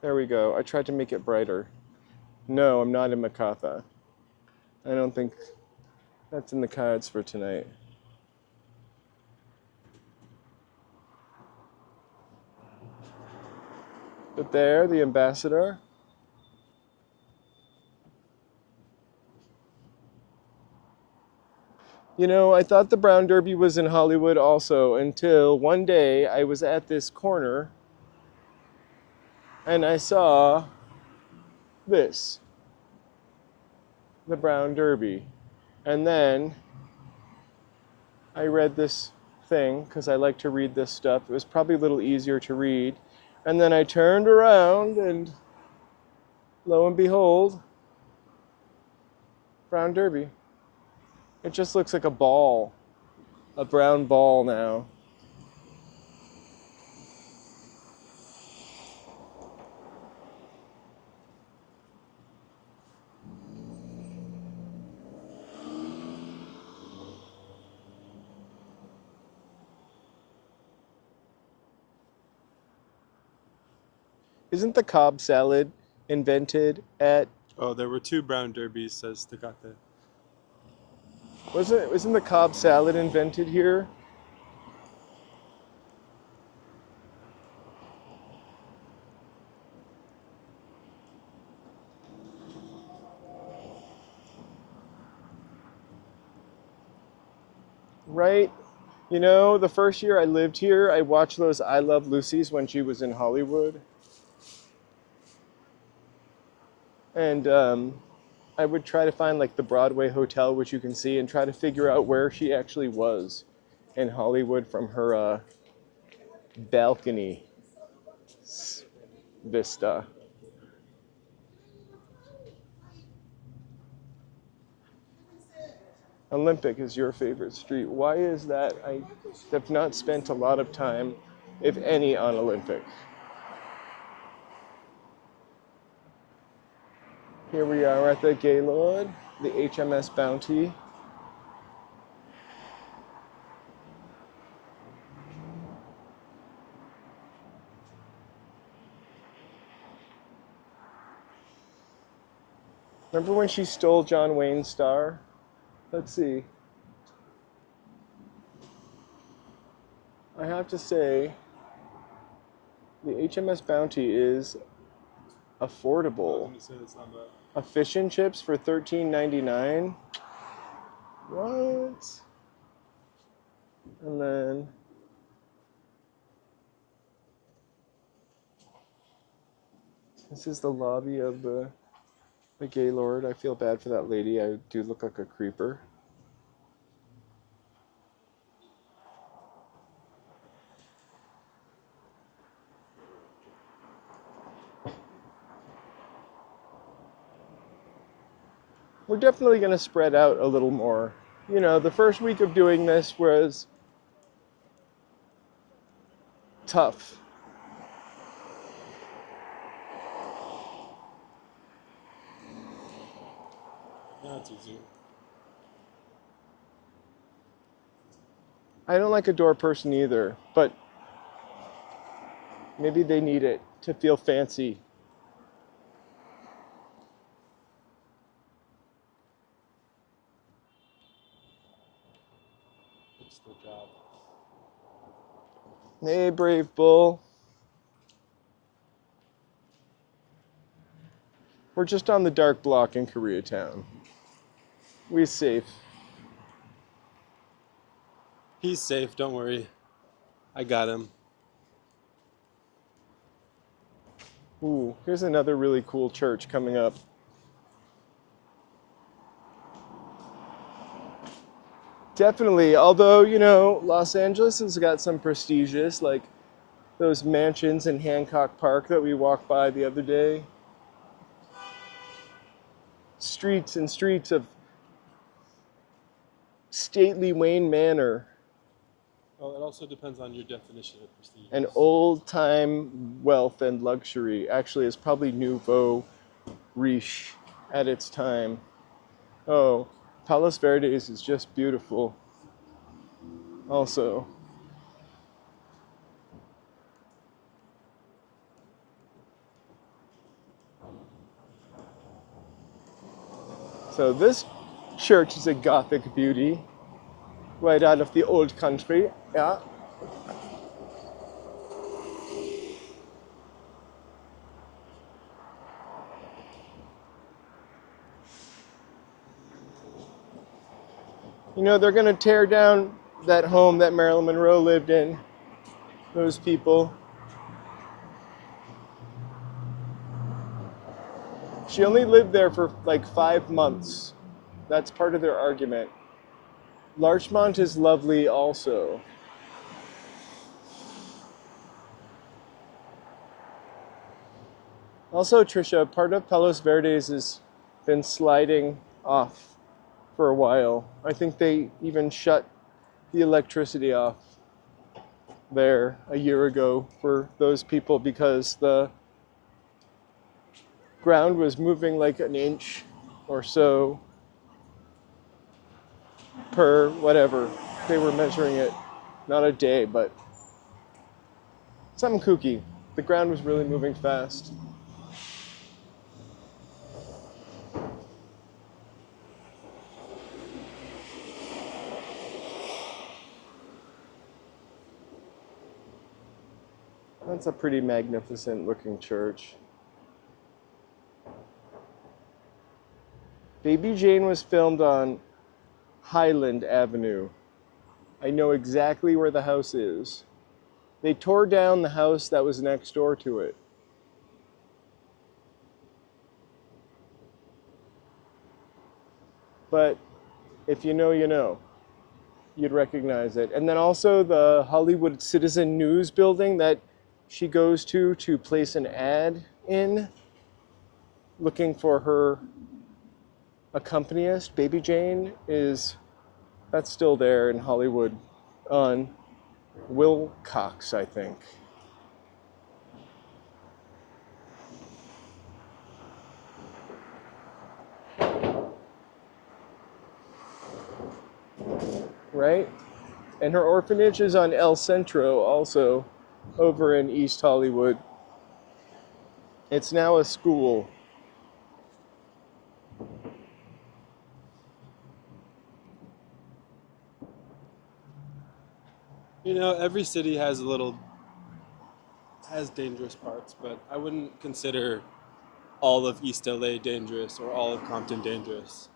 There we go. I tried to make it brighter. No, I'm not in Makatha. I don't think that's in the cards for tonight. But there, the ambassador. You know, I thought the Brown Derby was in Hollywood also until one day I was at this corner and I saw this, the Brown Derby. And then I read this thing because I like to read this stuff. It was probably a little easier to read. And then I turned around and lo and behold, Brown Derby. It just looks like a ball, a brown ball now. Isn't the Cobb salad invented at, Oh, there were 2 brown derbies, says Takate. isn't the Cobb salad invented here? Right? You know, the first year I lived here, I watched those I Love Lucy's when she was in Hollywood. And I would try to find like the Broadway hotel, which you can see, and try to figure out where she actually was in Hollywood from her balcony vista. Olympic is your favorite street. Why is that? I have not spent a lot of time, if any, on Olympic. Here we are at the Gaylord, the HMS Bounty. Remember when she stole John Wayne's star? Let's see. I have to say, the HMS Bounty is affordable. A fish and chips for $13.99. What? And then this is the lobby of the Gaylord. I feel bad for that lady. I do look like a creeper. We're definitely going to spread out a little more. You know, the first week of doing this was tough. That's easy. I don't like a door person either, but maybe they need it to feel fancy. It's the job. Hey, brave bull. We're just on the dark block in Koreatown. We're safe. He's safe, don't worry. I got him. Ooh, here's another really cool church coming up. Definitely. Although, you know, Los Angeles has got some prestigious, like those mansions in Hancock Park that we walked by the other day. Streets and streets of stately Wayne Manor, Well, it also depends on your definition of prestige. and old time wealth and luxury. Actually, it's probably nouveau riche at its time. Oh, Palos Verdes is just beautiful. Also, so this church is a Gothic beauty, right out of the old country. Yeah. You know, they're going to tear down that home that Marilyn Monroe lived in. Those people. She only lived there for like 5 months. That's part of their argument. Larchmont is lovely also. Also, Trisha, part of Palos Verdes has been sliding off for a while. I think they even shut the electricity off there a year ago for those people because the ground was moving like an inch or so per whatever they were measuring it. Not a day, but something kooky. The ground was really moving fast. That's a pretty magnificent looking church. Baby Jane was filmed on Highland Avenue. I know exactly where the house is. They tore down the house that was next door to it. But if you know, you know. You'd recognize it. And then also the Hollywood Citizen News building that she goes to place an ad in looking for her accompanist, Baby Jane, that's still there in Hollywood on Wilcox, I think. Right? And her orphanage is on El Centro, also over in East Hollywood. It's now a school. You know, every city has has dangerous parts, but I wouldn't consider all of East LA dangerous or all of Compton dangerous.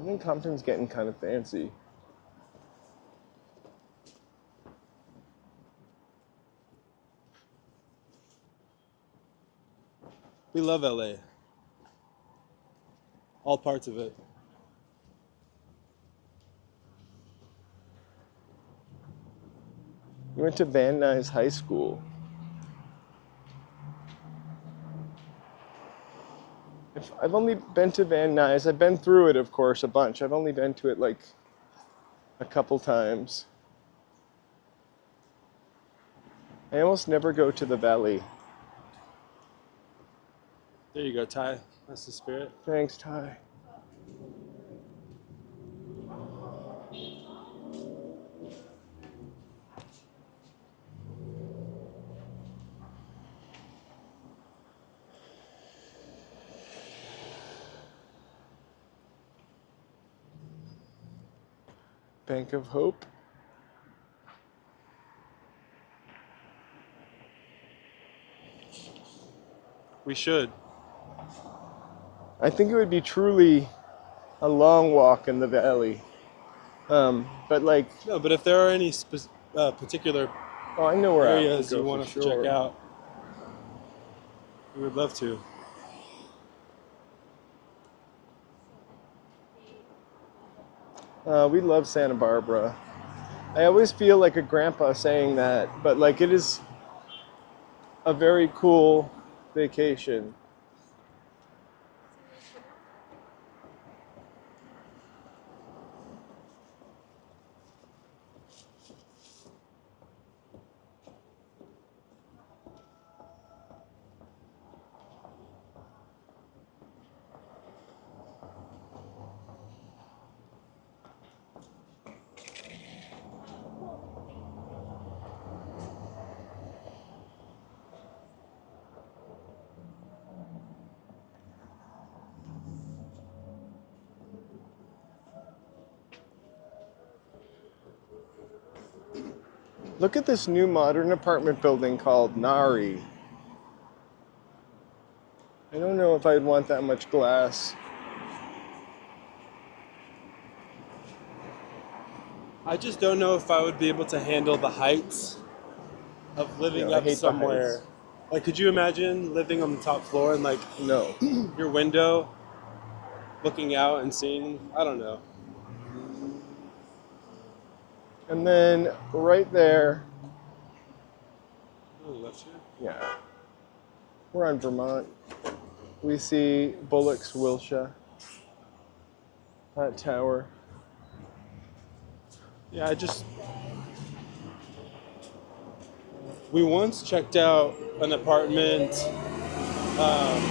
I think Compton's getting kind of fancy. We love LA. All parts of it. You went to Van Nuys High School. I've only been to Van Nuys. I've been through it, of course, a bunch. I've only been to it like a couple times. I almost never go to the Valley. There you go, Ty. That's the spirit. Thanks, Ty. Bank of Hope. We should. I think it would be truly a long walk in the Valley. But like, No, but if there are any particular oh, I know where areas I you would go want for us to sure. check out, we would love to. We love Santa Barbara. I always feel like a grandpa saying that, but like it is a very cool vacation. Look at this new modern apartment building called Nari. I don't know if I'd want that much glass. I just don't know if I would be able to handle the heights of You living know, I up hate the somewhere. heights. Like, could you imagine living on the top floor and like No. your window looking out and seeing? I don't know. And then right there, Oh, left here. yeah, we're on Vermont. We see Bullock's Wilshire, that tower. Yeah, we once checked out an apartment. Um,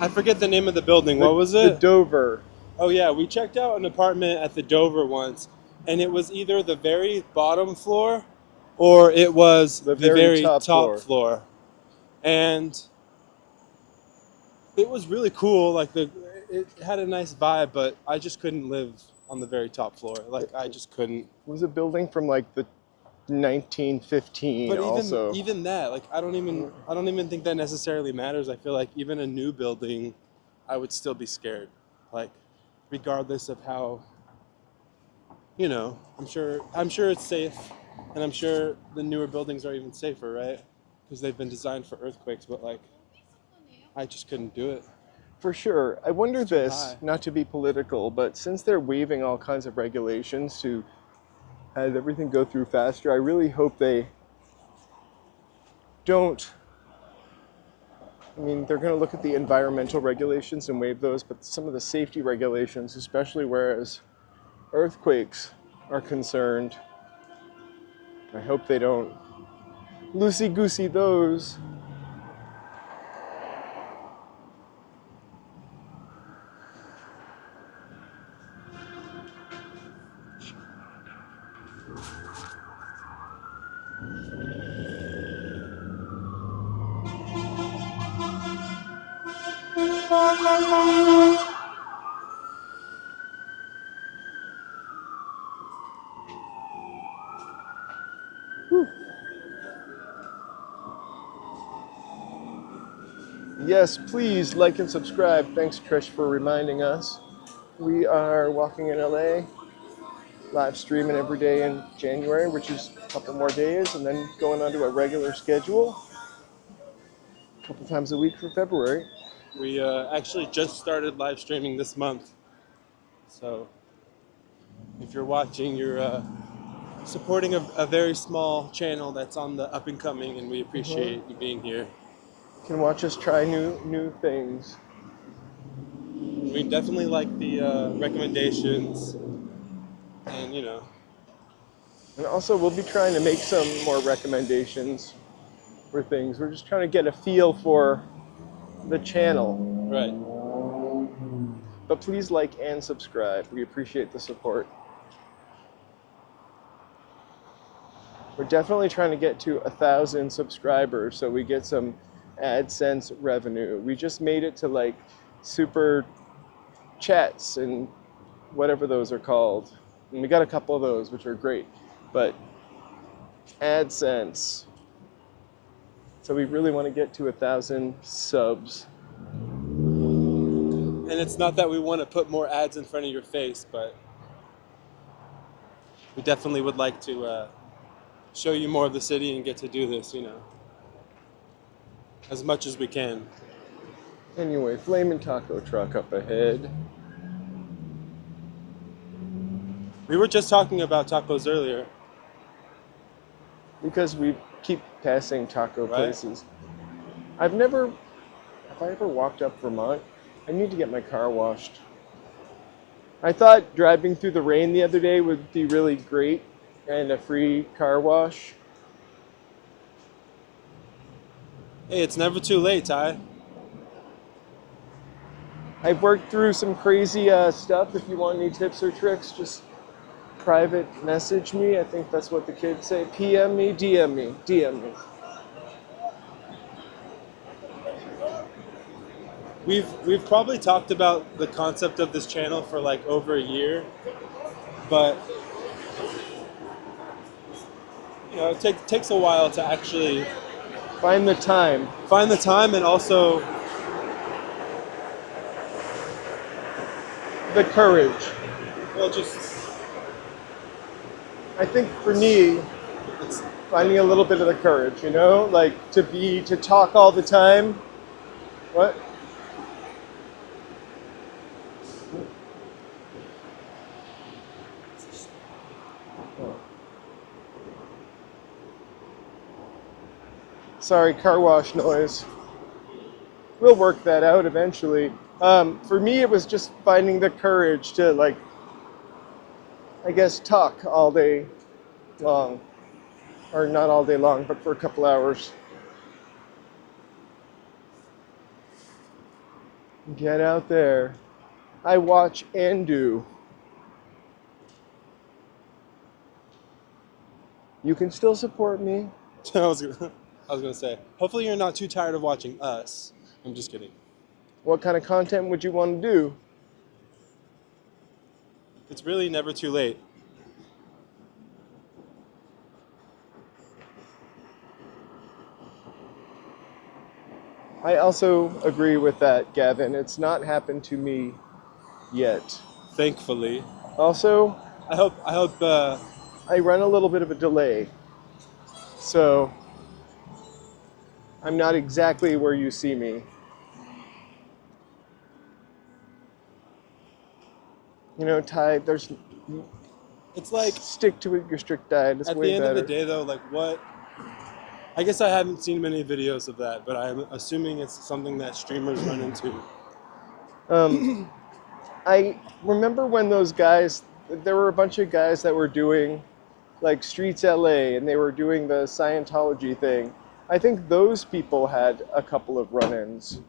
I forget the name of the building. The What was the it? Dover, Oh yeah, we checked out an apartment at the Dover once, and it was either the very bottom floor, or it was the the very very top top floor. floor, and it was really cool. Like it had a nice vibe, but I just couldn't live on the very top floor. Like I just couldn't. It was a building from like the 1915 But even also. even that, like I don't even think that necessarily matters. I feel like even a new building, I would still be scared. Like regardless of how, I'm sure it's safe, and I'm sure the newer buildings are even safer, right? Because they've been designed for earthquakes. But like I just couldn't do it. For sure. I wonder It's too this, high. not to be political, but since they're waiving all kinds of regulations to have everything go through faster, I really hope they don't. I mean, they're going to look at the environmental regulations and waive those, but some of the safety regulations, especially whereas earthquakes are concerned, I hope they don't loosey goosey those. Yes, please like and subscribe. Thanks, Trish, for reminding us. We are walking in LA, live streaming every day in January, which is a couple more days, and then going on to a regular schedule a couple times a week for February. We actually just started live streaming this month, so if you're watching, you're supporting a very small channel that's on the up and coming, and we appreciate you being here. You can watch us try new things. We definitely like the recommendations, and And also, we'll be trying to make some more recommendations for things. We're just trying to get a feel for the channel. right. But please like and subscribe. We appreciate the support. We're definitely trying to get to 1,000 subscribers so we get some AdSense revenue. We just made it to like super chats and whatever those are called. And we got a couple of those, which are great. But AdSense. So we really want to get to 1,000 subs. And it's not that we want to put more ads in front of your face, but we definitely would like to show you more of the city and get to do this, as much as we can. Anyway, flaming taco truck up ahead. We were just talking about tacos earlier, because we keep passing taco right? places. I've never, have I ever walked up Vermont? I need to get my car washed. I thought driving through the rain the other day would be really great and a free car wash. Hey, it's never too late, Ty. I've worked through some crazy stuff. If you want any tips or tricks, just private message me. I think that's what the kids say. PM me, DM me, DM me. We've probably talked about the concept of this channel for like over a year, but takes a while to actually Find the time, find the time and also the courage. well just I think for me, it's finding a little bit of the courage, you know, like to talk all the time. What? Sorry, car wash noise. We'll work that out eventually. For me, it was just finding the courage to, like, I guess, talk all day long. Or not all day long, but for a couple hours. Get out there. I watch and do. You can still support me. I was gonna say. Hopefully you're not too tired of watching us. I'm just kidding. What kind of content would you want to do? It's really never too late. I also agree with that, Gavin. It's not happened to me yet. Thankfully. Also, I hope I run a little bit of a delay. So, I'm not exactly where you see me. You know, Ty, there's it's like stick to your strict diet. It's at way the end of the better. day though, like what I guess I haven't seen many videos of that, but I'm assuming it's something that streamers run into. Um, I remember when those guys, there were a bunch of guys that were doing like Streets LA and they were doing the Scientology thing. I think those people had a couple of run-ins,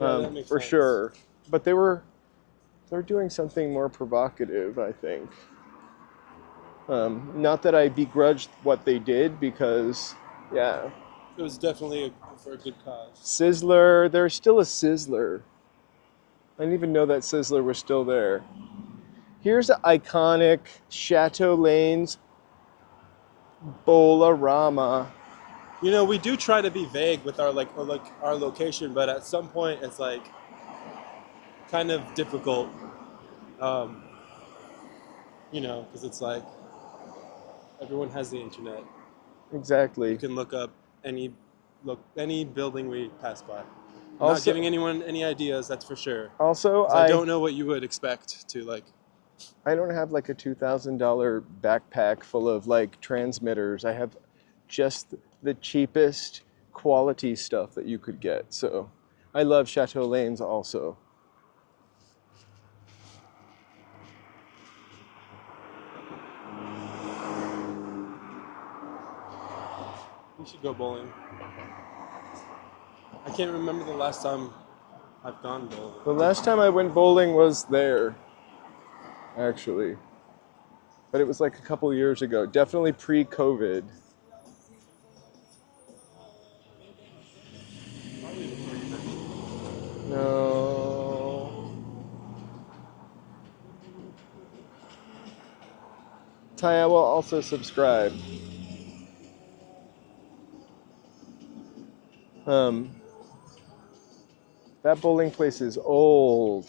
Yeah, that makes for sense. sure. But they're doing something more provocative, I think. Not that I begrudged what they did because, yeah, It was definitely for a good cause. Sizzler, there's still a Sizzler. I didn't even know that Sizzler was still there. Here's an iconic Chateau Lane's Bowl-O-Rama. You know, we do try to be vague with our our location, but at some point it's like kind of difficult. Um, because it's like everyone has the internet. You Exactly. can look up any any building we pass by. I'm not Also, giving anyone any ideas, that's for sure. also, 'Cause I don't know what you would expect to like. I don't have like a $2,000 backpack full of like transmitters. I have just the cheapest quality stuff that you could get. So I love Chateau Lanes also. We should go bowling. I can't remember the last time I've gone bowling. The last time I went bowling was there, actually. But it was like a couple years ago. Definitely pre-COVID. No. Taya will also subscribe. Um, that bowling place is old.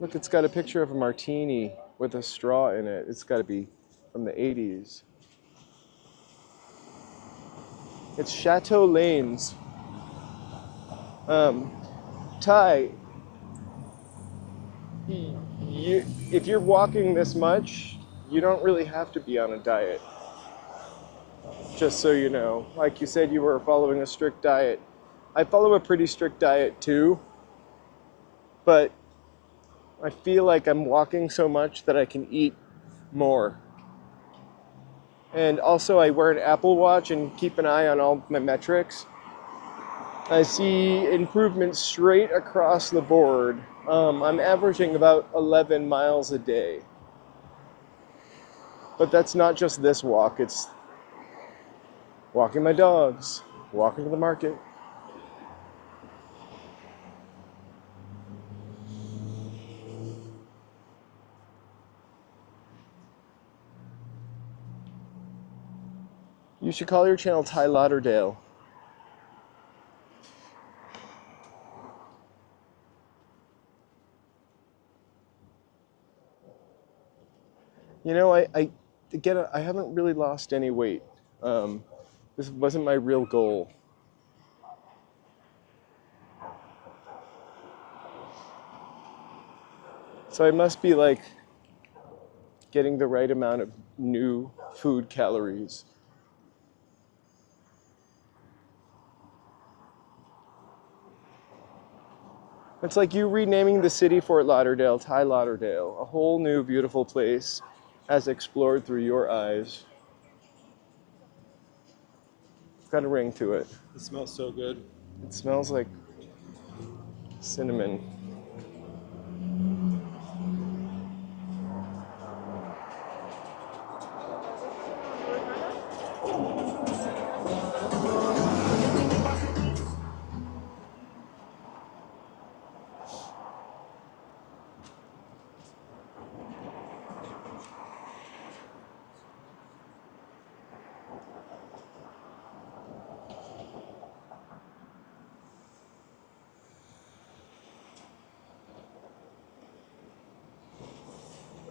Look, it's got a picture of a martini with a straw in it. It's got to be from the 80s. It's Chateau Lanes. Um, Ty, if you're walking this much, you don't really have to be on a diet. Just so you know, like you said, you were following a strict diet. I follow a pretty strict diet too, but I feel like I'm walking so much that I can eat more. And also, I wear an Apple Watch and keep an eye on all my metrics. I see improvements straight across the board. I'm averaging about 11 miles a day. But that's not just this walk, it's walking my dogs, walking to the market. You should call your channel Ty Lauderdale. You know, I haven't really lost any weight. This wasn't my real goal. So I must be like getting the right amount of new food calories. It's like you renaming the city Fort Lauderdale, Ty Lauderdale, a whole new beautiful place as explored through your eyes. It's got a ring to it. It smells so good. It smells like cinnamon.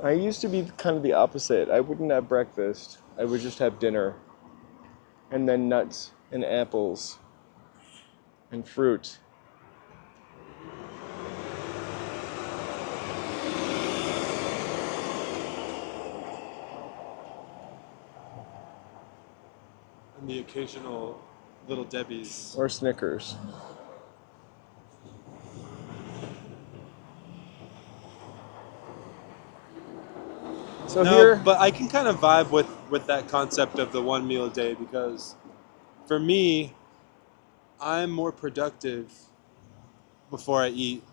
I used to be kind of the opposite. I wouldn't have breakfast. I would just have dinner. And then nuts and apples and fruit. And the occasional Little Debbie's. Or Snickers. So No, here, but I can kind of vibe with that concept of the one meal a day because for me, I'm more productive before I eat.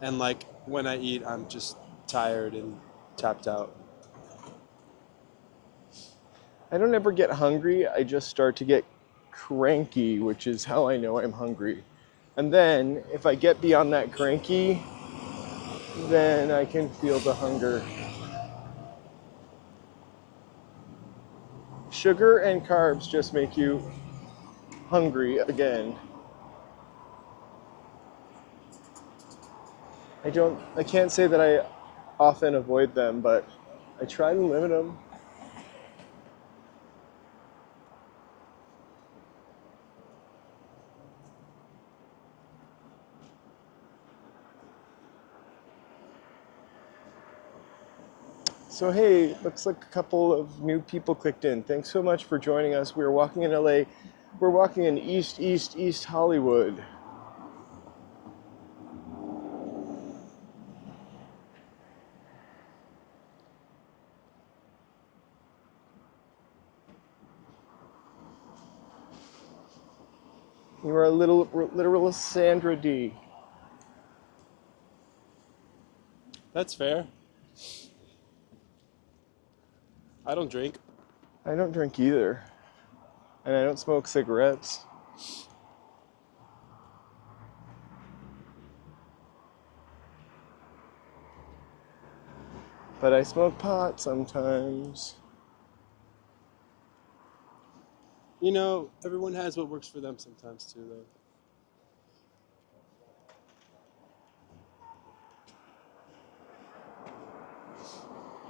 And like when I eat, I'm just tired and tapped out. I don't ever get hungry. I just start to get cranky, which is how I know I'm hungry. And then if I get beyond that cranky, then I can feel the hunger. Sugar and carbs just make you hungry again. I can't say that I often avoid them, but I try to limit them. So hey, looks like a couple of new people clicked in. Thanks so much for joining us. We're walking in LA. We're walking in East Hollywood. You are a literal Sandra D. That's fair. I don't drink. I don't drink either. And I don't smoke cigarettes. But I smoke pot sometimes. You know, everyone has what works for them sometimes too, though.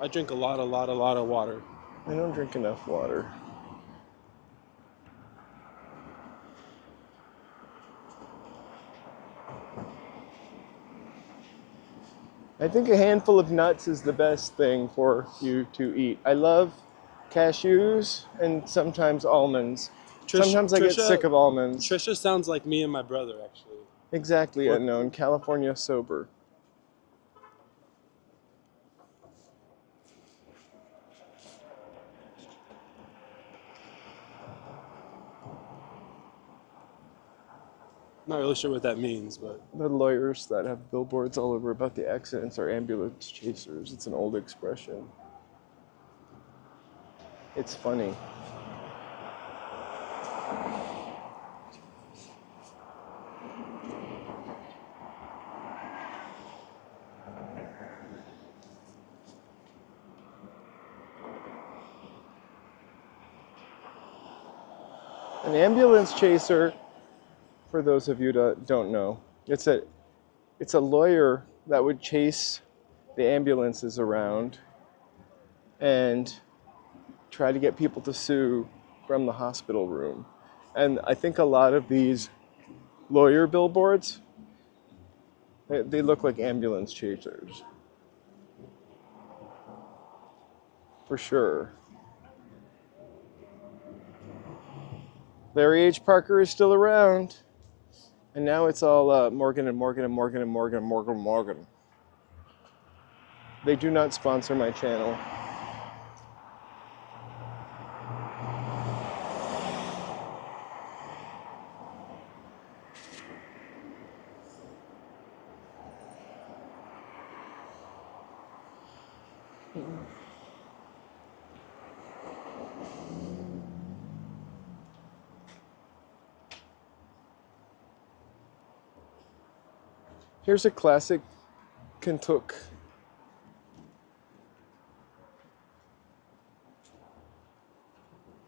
I drink a lot of water. I don't drink enough water. I think a handful of nuts is the best thing for you to eat. I love cashews and sometimes almonds. Sometimes I get sick of almonds. Trisha sounds like me and my brother, actually. Exactly, What? unknown. California sober. I'm not really sure what that means, but The lawyers that have billboards all over about the accidents are ambulance chasers. It's an old expression. It's funny. An ambulance chaser, for those of you that don't know, it's a lawyer that would chase the ambulances around and try to get people to sue from the hospital room. And I think a lot of these lawyer billboards, they look like ambulance chasers. For sure. Larry H. Parker is still around. And now it's all Morgan and Morgan and Morgan and Morgan and Morgan and Morgan. They do not sponsor my channel. Here's a classic Kentuck.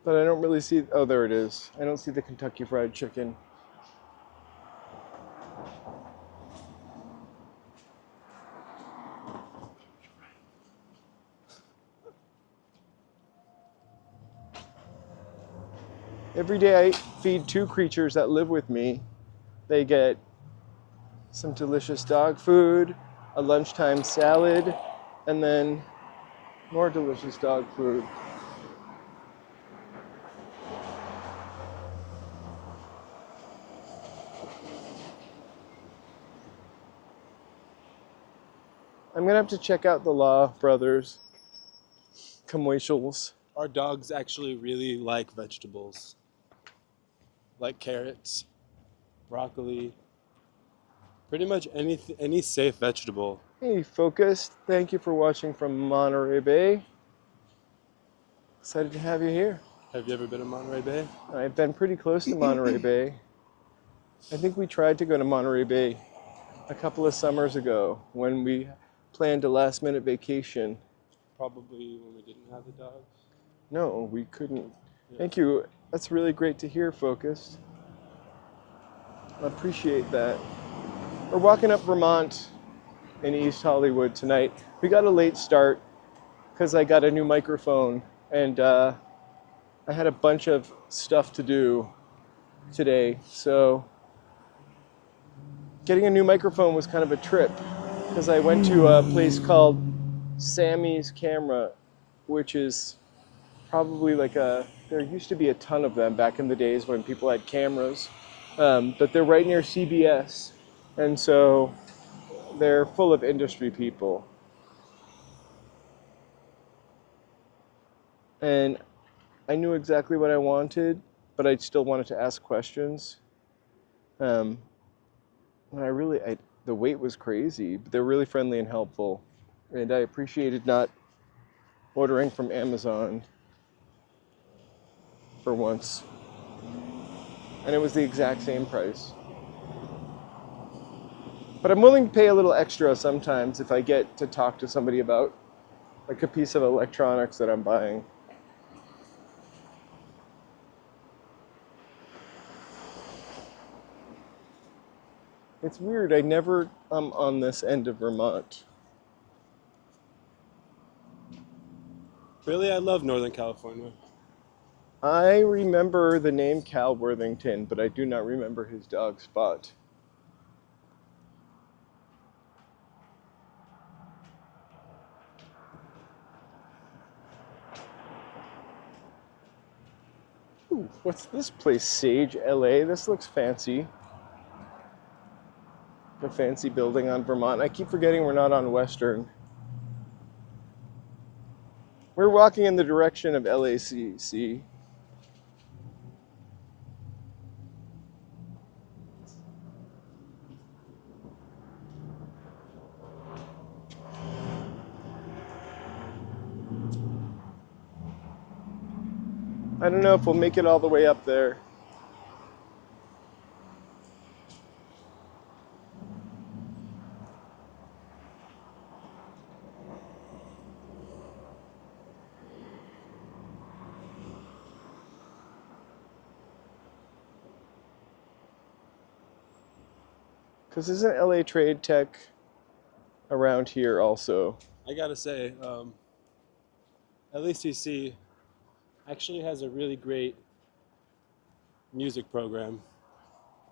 But I don't really see, oh, there it is. I don't see the Kentucky Fried Chicken. Every day I feed two creatures that live with me. They get some delicious dog food, a lunchtime salad, and then more delicious dog food. I'm gonna have to check out the Law Brothers commercials. our dogs actually really like vegetables, like carrots, broccoli, pretty much any safe vegetable. Hey, Focused. Thank you for watching from Monterey Bay. Excited to have you here. Have you ever been to Monterey Bay? I've been pretty close to Monterey Bay. I think we tried to go to Monterey Bay a couple of summers ago when we planned a last minute vacation. Probably when we didn't have the dogs. No, we couldn't. Yeah. Thank you. That's really great to hear, Focused. I appreciate that. We're walking up Vermont in East Hollywood tonight. We got a late start because I got a new microphone and I had a bunch of stuff to do today. So getting a new microphone was kind of a trip because I went to a place called Sammy's Camera, which is probably like there used to be a ton of them back in the days when people had cameras, but they're right near CBS, and so they're full of industry people. And I knew exactly what I wanted, but I still wanted to ask questions. And the wait was crazy, but they're really friendly and helpful. And I appreciated not ordering from Amazon for once. And it was the exact same price. But I'm willing to pay a little extra sometimes if I get to talk to somebody about like a piece of electronics that I'm buying. It's weird, I never am on this end of Vermont. Really, I love Northern California. I remember the name Cal Worthington, but I do not remember his dog Spot. Ooh, what's this place? Sage, LA. This looks fancy. A fancy building on Vermont. I keep forgetting we're not on Western. We're walking in the direction of LACC. I don't know if we'll make it all the way up there. Because isn't LA Trade Tech around here also? I gotta say, LACC actually has a really great music program,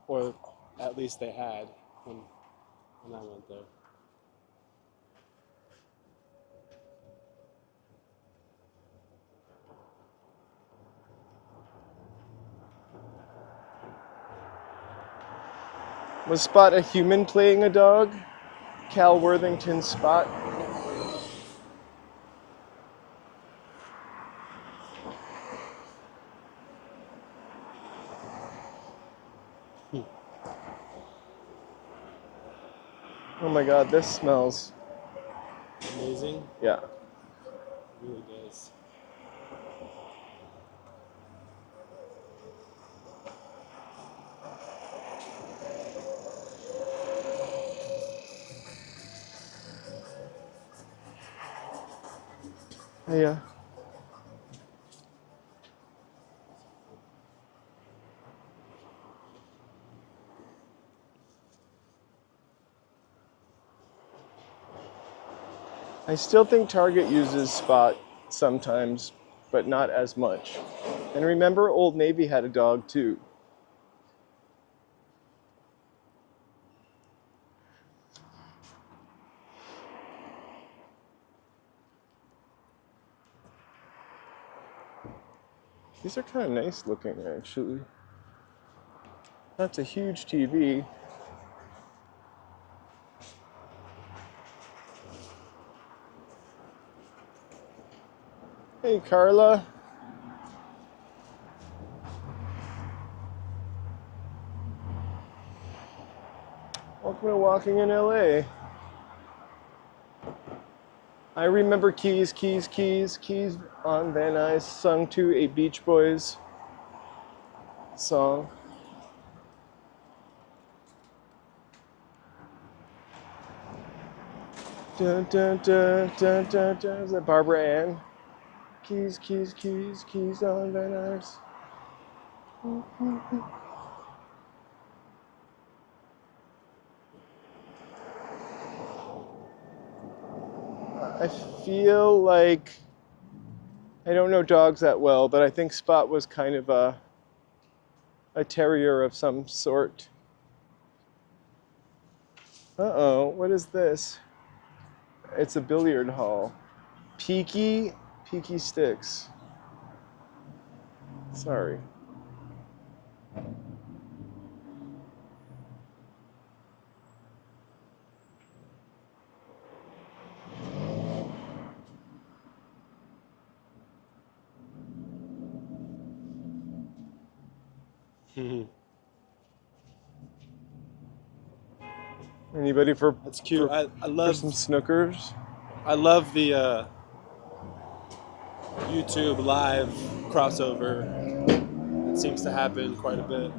or at least they had when I went there. Was Spot a human playing a dog? Cal Worthington's Spot? Oh my god, this smells. Amazing. Yeah. It really does. Yeah. I still think Target uses Spot sometimes, but not as much. And remember, Old Navy had a dog too. These are kind of nice looking, actually. That's a huge TV. Hey, Carla. Welcome to Walking in LA. I remember Keys, Keys, Keys, Keys on Van Nuys, sung to a Beach Boys song. Dun, dun, dun, dun, dun, dun. Is that Barbara Ann? Keys, keys, keys, keys on Van Nuys. I feel like I don't know dogs that well, but I think Spot was kind of a terrier of some sort. Uh-oh, what is this? It's a billiard hall. Peaky Sticks. Sorry. Anybody That's cute. I for love some snookers? I love the YouTube live crossover. It seems to happen quite a bit.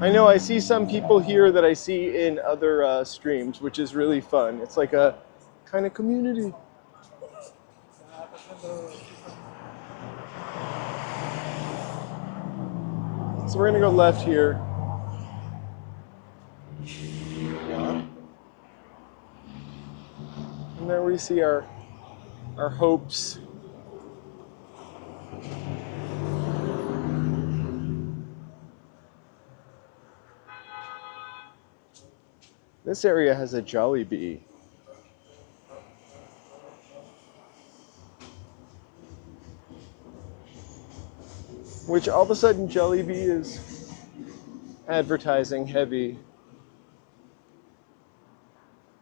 I know I see some people here that I see in other streams, which is really fun. It's like a kind of community. So we're gonna go left here. And there we see our hopes. This area has a Jollibee. which all of a sudden Jollibee is advertising heavy.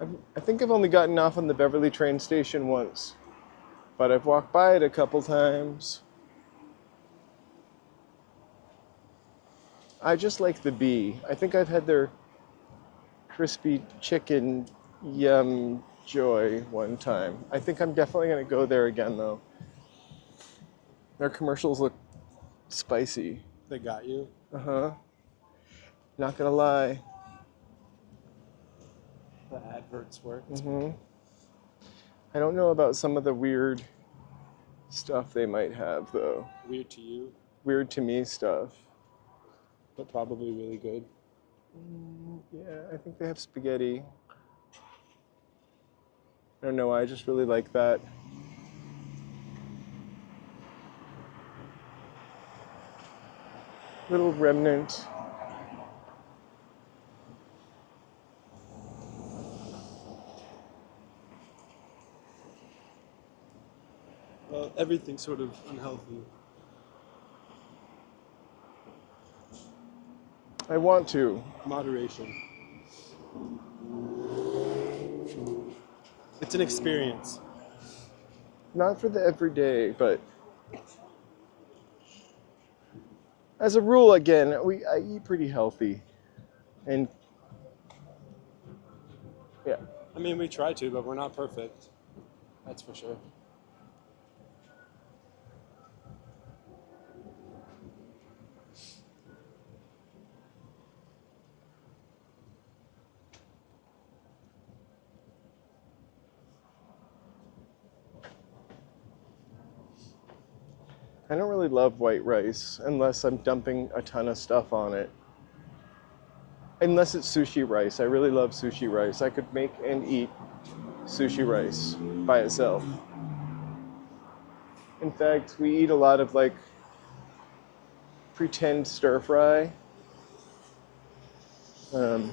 I think I've only gotten off on the Beverly train station once, but I've walked by it a couple times. I just like the bee. I think I've had their crispy chicken yum joy one time. I think I'm definitely going to go there again though. Their commercials look spicy. They got you. Uh-huh. Not gonna lie. The adverts worked. Hmm. I don't know about some of the weird stuff they might have though. Weird to you, Weird to me stuff. but probably really good. Yeah, I think they have spaghetti. I don't know, I just really like that. Little remnant. Well, everything's sort of unhealthy. I want to. Moderation. It's an experience. Not for the everyday, but as a rule, again, I eat pretty healthy. And yeah, I mean, we try to, but we're not perfect. That's for sure. I don't really love white rice unless I'm dumping a ton of stuff on it. Unless it's sushi rice. I really love sushi rice. I could make and eat sushi rice by itself. In fact, we eat a lot of like pretend stir fry. Um,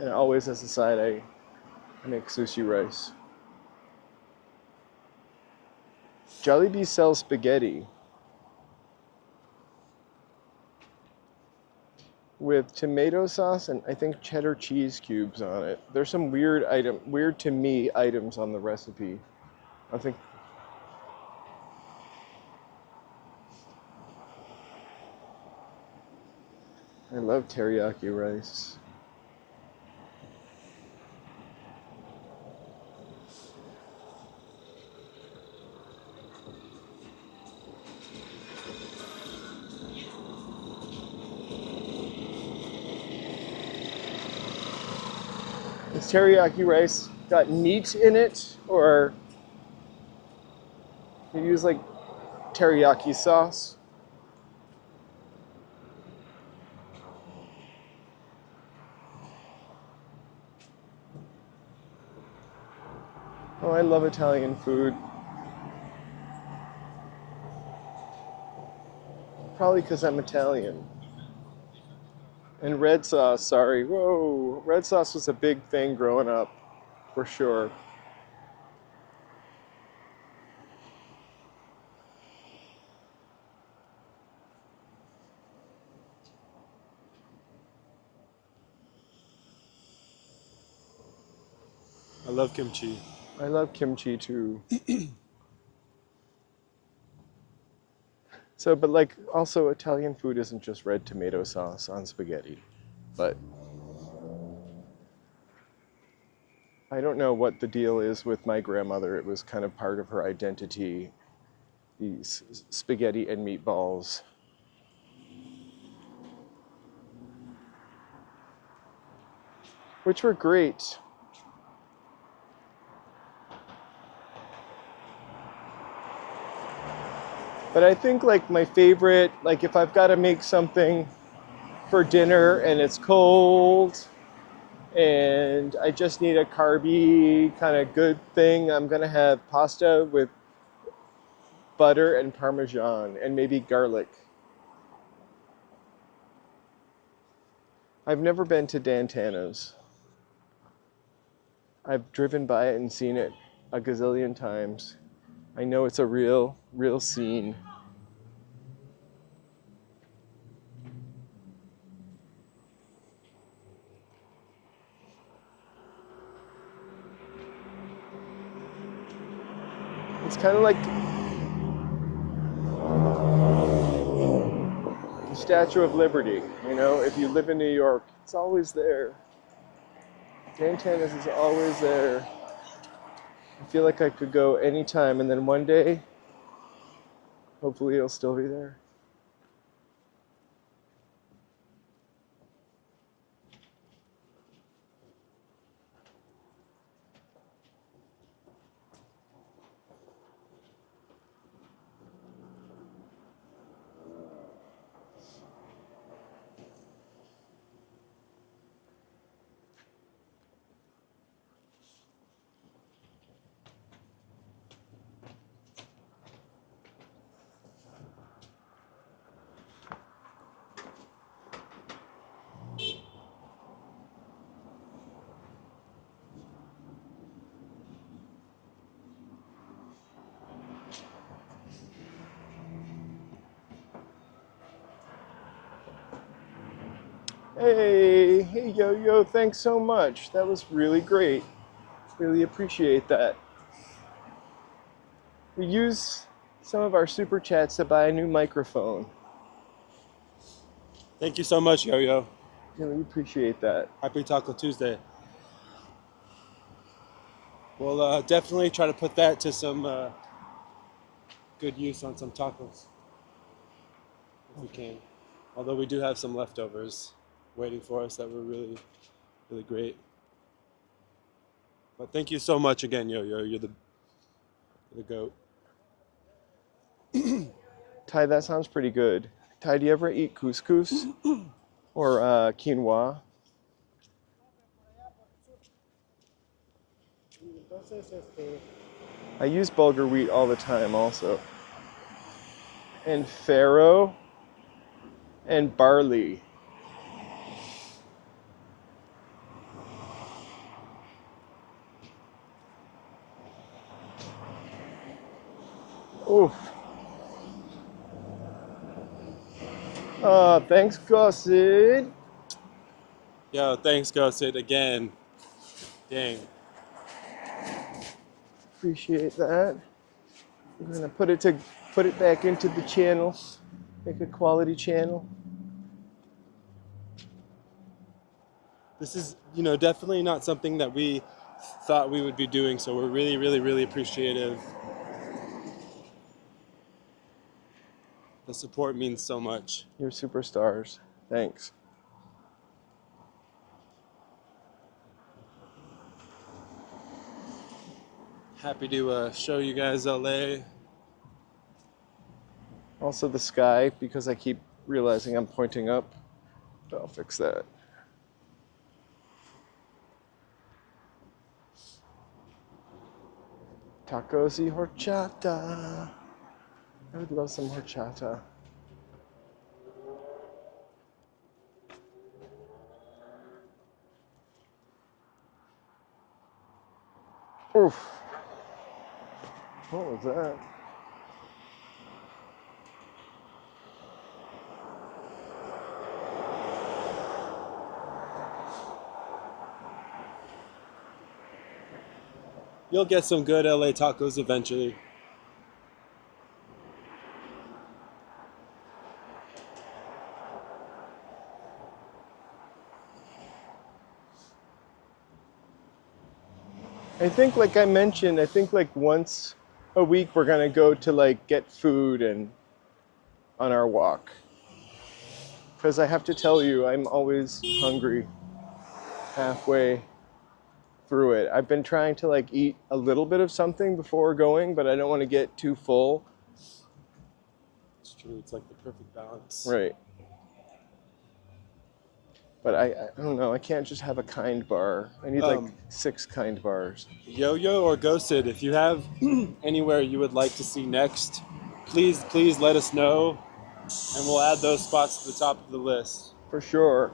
and always as a side, I make sushi rice. Jollibee sells spaghetti with tomato sauce and I think cheddar cheese cubes on it. There's some weird to me items on the recipe. I think I love teriyaki rice. Is teriyaki rice got meat in it, or you use like teriyaki sauce? Oh, I love Italian food. Probably because I'm Italian. And red sauce, sorry. Whoa, red sauce was a big thing growing up, for sure. I love kimchi. I love kimchi too. So, but like, also Italian food isn't just red tomato sauce on spaghetti. But I don't know what the deal is with my grandmother. It was kind of part of her identity, these spaghetti and meatballs. Which were great. But I think like my favorite, like if I've got to make something for dinner and it's cold and I just need a carby kind of good thing, I'm gonna have pasta with butter and parmesan and maybe garlic. I've never been to Dantana's. I've driven by it and seen it a gazillion times. I know it's a real scene. It's kind of like the Statue of Liberty. You know, if you live in New York, it's always there. Dan Tana's is always there. I feel like I could go anytime, and then one day, hopefully, it'll still be there. Hey, Yo-Yo, thanks so much. That was really great. Really appreciate that. We use some of our super chats to buy a new microphone. Thank you so much, Yo-Yo. Really appreciate that. Happy Taco Tuesday. We'll definitely try to put that to some good use on some tacos, if we can. Although we do have some leftovers waiting for us that were really, really great. But thank you so much again, Yo-Yo. You're the goat. Ty, that sounds pretty good. Ty, do you ever eat couscous or quinoa? I use bulgur wheat all the time also. And farro and barley. Oof. Thanks, Gussid. Yo, thanks, Ghosted, again. Dang. Appreciate that. I'm gonna put it back into the channel, make a quality channel. This is, definitely not something that we thought we would be doing, so we're really, really, really appreciative. The support means so much. You're superstars. Thanks. Happy to show you guys LA. Also the sky, because I keep realizing I'm pointing up. But I'll fix that. Tacos y horchata. I would love some horchata. Oof. What was that? You'll get some good LA tacos eventually. I think, like I mentioned, I think like once a week we're gonna go to like get food and on our walk. Because I have to tell you, I'm always hungry halfway through it. I've been trying to like eat a little bit of something before going, but I don't want to get too full. It's true, it's like the perfect balance. Right. But I don't know, I can't just have a kind bar. I need like 6 kind bars. Yo-Yo or Ghosted, if you have anywhere you would like to see next, please let us know, and we'll add those spots to the top of the list. For sure.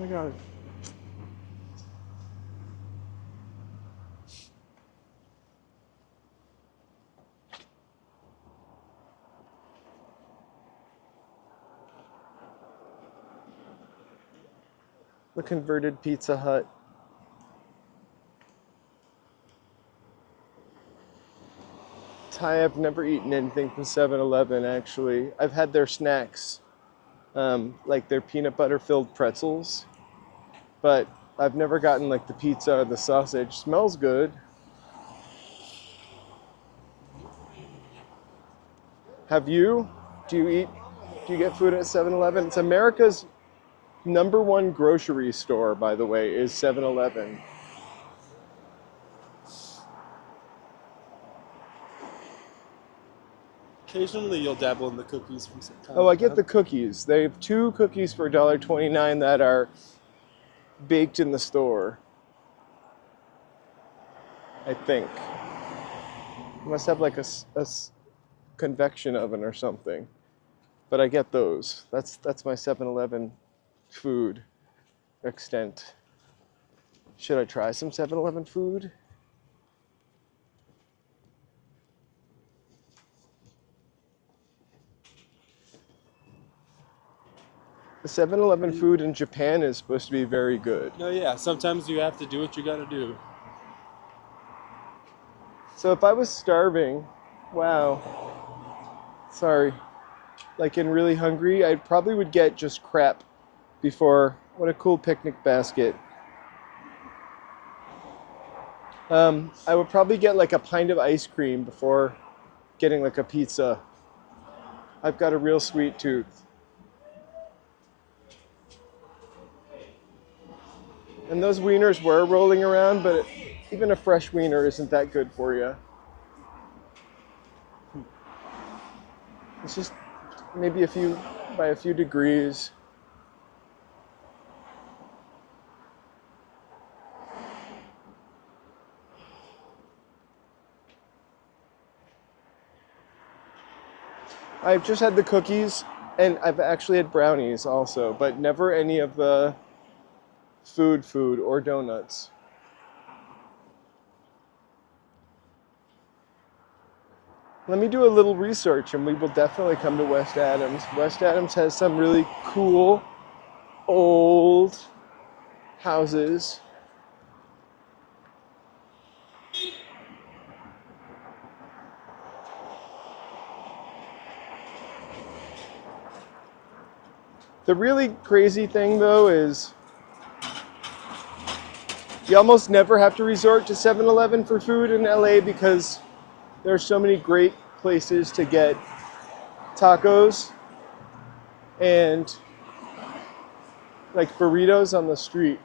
my god. The converted Pizza Hut. Thai, I've never eaten anything from 7-Eleven actually. I've had their snacks, like their peanut butter filled pretzels, but I've never gotten like the pizza or the sausage. Smells good. Have you? Do you eat? Do you get food at 7-Eleven? It's America's #1 grocery store, by the way, is 7-Eleven. Occasionally, you'll dabble in the cookies from some time Oh, I to get time. the cookies. They have 2 cookies for $1.29 that are baked in the store, I think. You must have like a convection oven or something. But I get those. That's my 7-Eleven food extent. Should I try some 7-Eleven food? The 7-Eleven food in Japan is supposed to be very good. No, yeah. Sometimes you have to do what you got to do. So if I was starving, wow, sorry, like and really hungry, I probably would get just crap before. What a cool picnic basket. I would probably get like a pint of ice cream before getting like a pizza. I've got a real sweet tooth. And those wieners were rolling around, but even a fresh wiener isn't that good for you. It's just maybe by a few degrees. I've just had the cookies, and I've actually had brownies also, but never any of the food or donuts. Let me do a little research and we will definitely come to West Adams. West Adams has some really cool old houses. The really crazy thing though is you almost never have to resort to 7-Eleven for food in LA because there are so many great places to get tacos and like burritos on the street.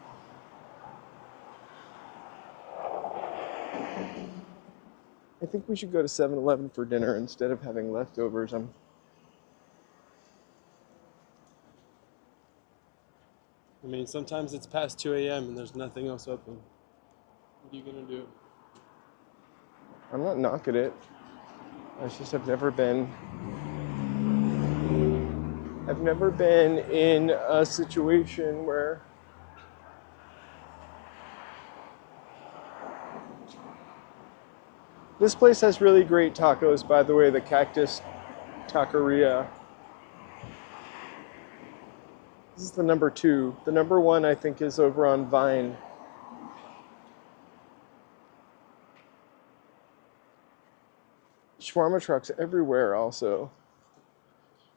I think we should go to 7-Eleven for dinner instead of having leftovers. I mean, sometimes it's past 2 a.m. and there's nothing else open. What are you gonna do? I'm not knocking it. I just have never been. I've never been in a situation where this place has really great tacos, by the way, the Cactus Taqueria. This is the #2. The #1, I think, is over on Vine. Shawarma trucks everywhere, also.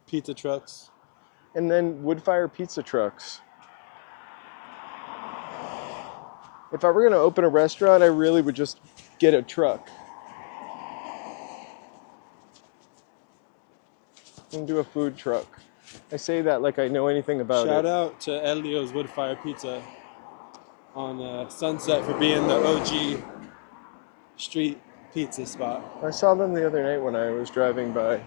Pizza trucks. And then wood fire pizza trucks. If I were going to open a restaurant, I really would just get a truck and do a food truck. I say that like I know anything about Shout it. out to Elio's Wood Fire Pizza on Sunset for being the OG street pizza spot. I saw them the other night when I was driving by.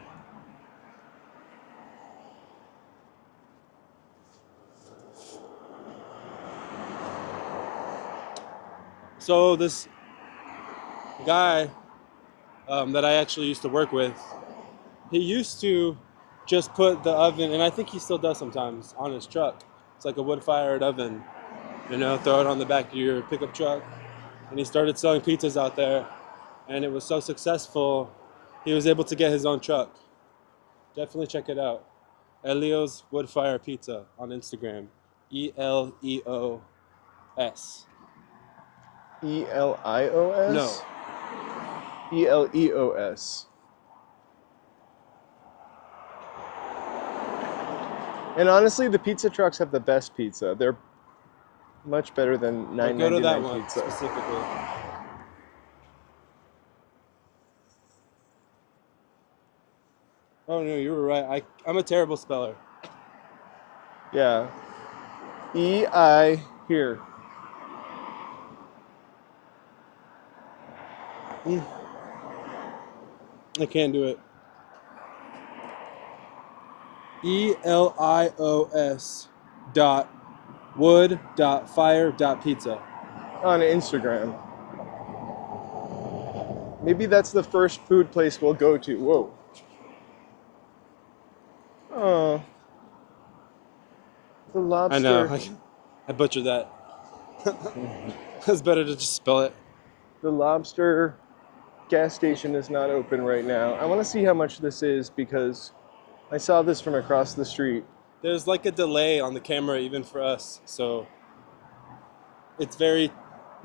So this guy that I actually used to work with, he used to just put the oven, and I think he still does sometimes, on his truck. It's like a wood-fired oven. Throw it on the back of your pickup truck. And he started selling pizzas out there, and it was so successful, he was able to get his own truck. Definitely check it out. Elio's Wood Fire Pizza on Instagram. ELEOS. No, ELIOS? ELEOS. And honestly, the pizza trucks have the best pizza. They're much better than but go to that 9.99 one pizza. specifically. Oh no, you were right. I'm a terrible speller. Yeah. EI here. I can't do it. ELIOS dot wood dot fire dot pizza. On Instagram. Maybe that's the first food place we'll go to. Whoa. Oh, the I know. lobster. I butchered that. It's better to just spell it. The lobster gas station is not open right now. I want to see how much this is because I saw this from across the street. There's like a delay on the camera even for us, so it's very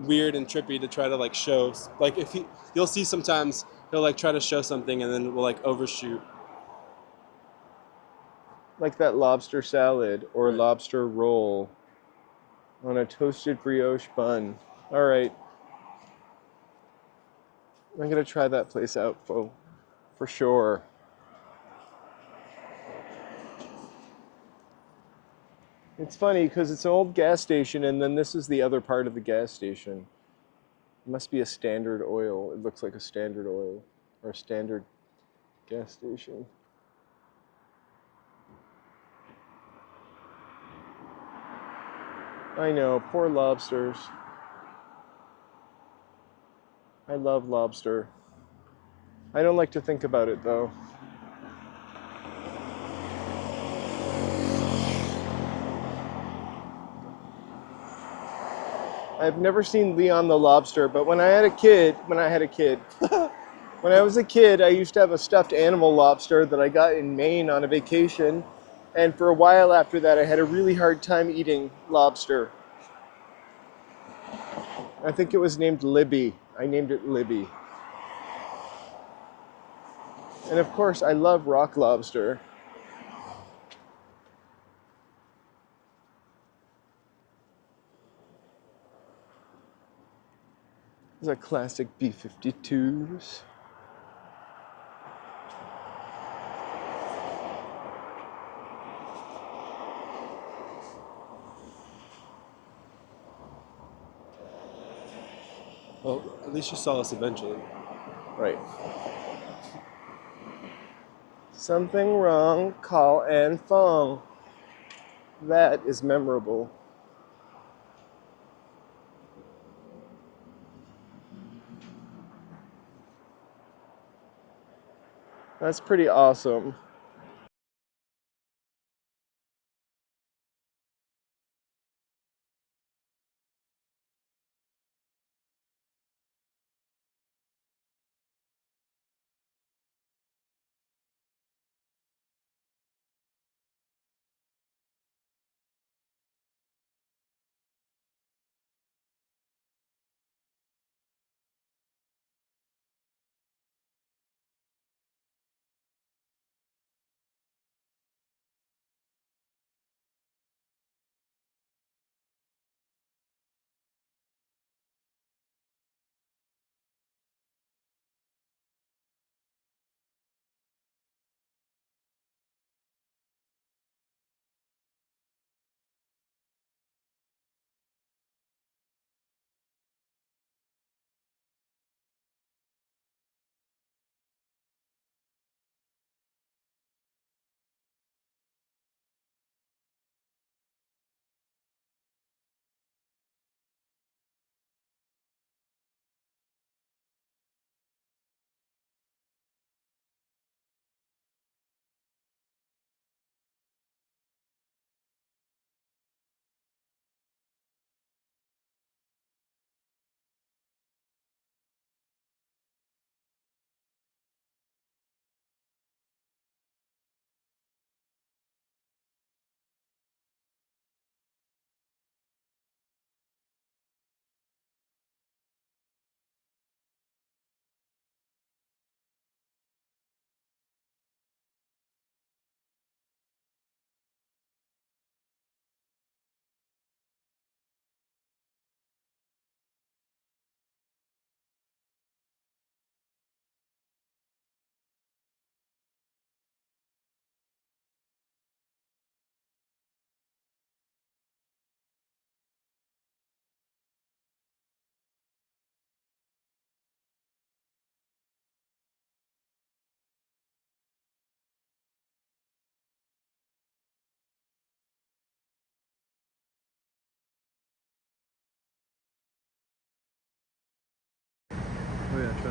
weird and trippy to try to like show. Like if you'll see sometimes he'll like try to show something and then we'll like overshoot. Like that lobster salad or Right. lobster roll on a toasted brioche bun. All right. I'm going to try that place out, for sure. It's funny because it's an old gas station, and then this is the other part of the gas station. It must be a Standard Oil. It looks like a Standard Oil or a standard gas station. I know, poor lobsters. I love lobster. I don't like to think about it though. I've never seen Leon the lobster, but when I was a kid, I used to have a stuffed animal lobster that I got in Maine on a vacation. And for a while after that, I had a really hard time eating lobster. I think it was named Libby. I named it Libby. And of course, I love rock lobster. These are classic B-52s. Well, at least you saw us eventually. Right. Something wrong, call and phone. That is memorable. That's pretty awesome.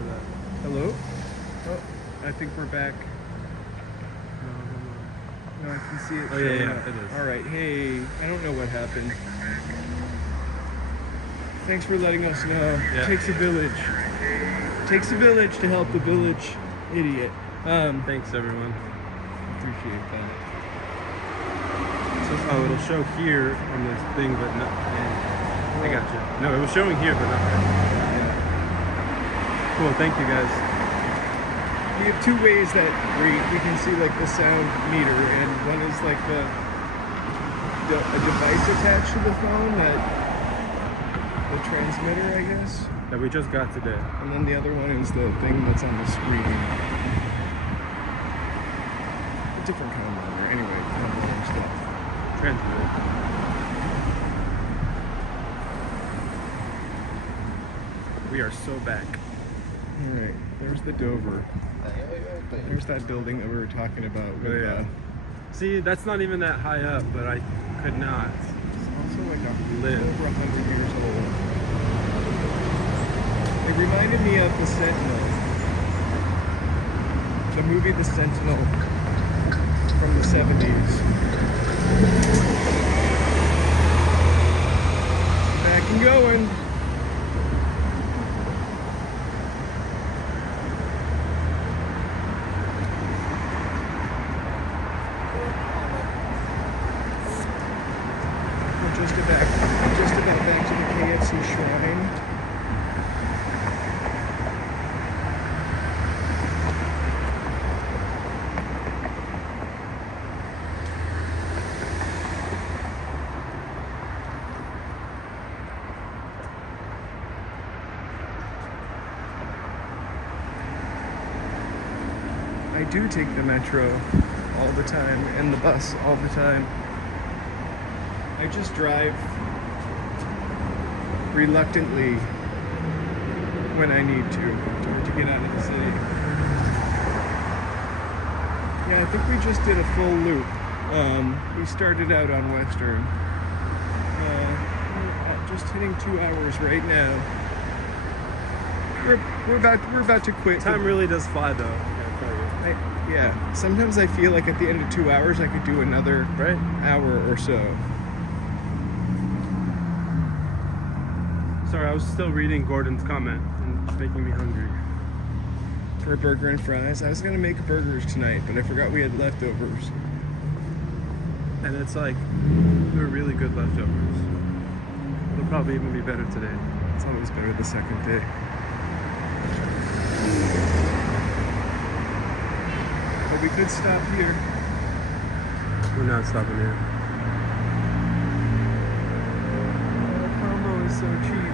that. Hello? Oh, I think we're back. No, I can see it. Oh, yeah, showing yeah, up. it is. All right, hey, I don't know what happened. Thanks for letting us know. Yeah. Takes a village. Takes a village to help the village idiot. Thanks, everyone. Appreciate that. So, oh, it'll show here on this thing, but not. Yeah, I got you. No, it was showing here, but not there. Cool. Thank you, guys. We have two ways that we can see like the sound meter, and one is like a device attached to the phone, that the transmitter, I guess. That we just got today. And then the other one is the thing that's on the screen. A different kind of monitor. Anyway, kind of other stuff. Transmitter. We are so back. Alright, there's the Dover. There's that building that we were talking about. With, Oh, yeah. See, that's not even that high up, but I could not. it's also like Live. over 100 years old. It reminded me of The Sentinel. The movie The Sentinel from the 70s. Back and going. We're just about back to the KFC Shrine. I do take the metro all the time and the bus all the time. I just drive reluctantly when I need to get out of the city. Yeah, I think we just did a full loop. We started out on Western. We're just hitting 2 hours right now. We're about to quit. Time really does fly, though. I gotta tell you. Yeah, sometimes I feel like at the end of 2 hours I could do another Right? hour or so. Sorry, I was still reading Gordon's comment and it's making me hungry. For a burger and fries. I was gonna make burgers tonight, but I forgot we had leftovers. And it's like, they're really good leftovers. They'll probably even be better today. It's always better the second day. But we could stop here. We're not stopping here. Combo is so cheap.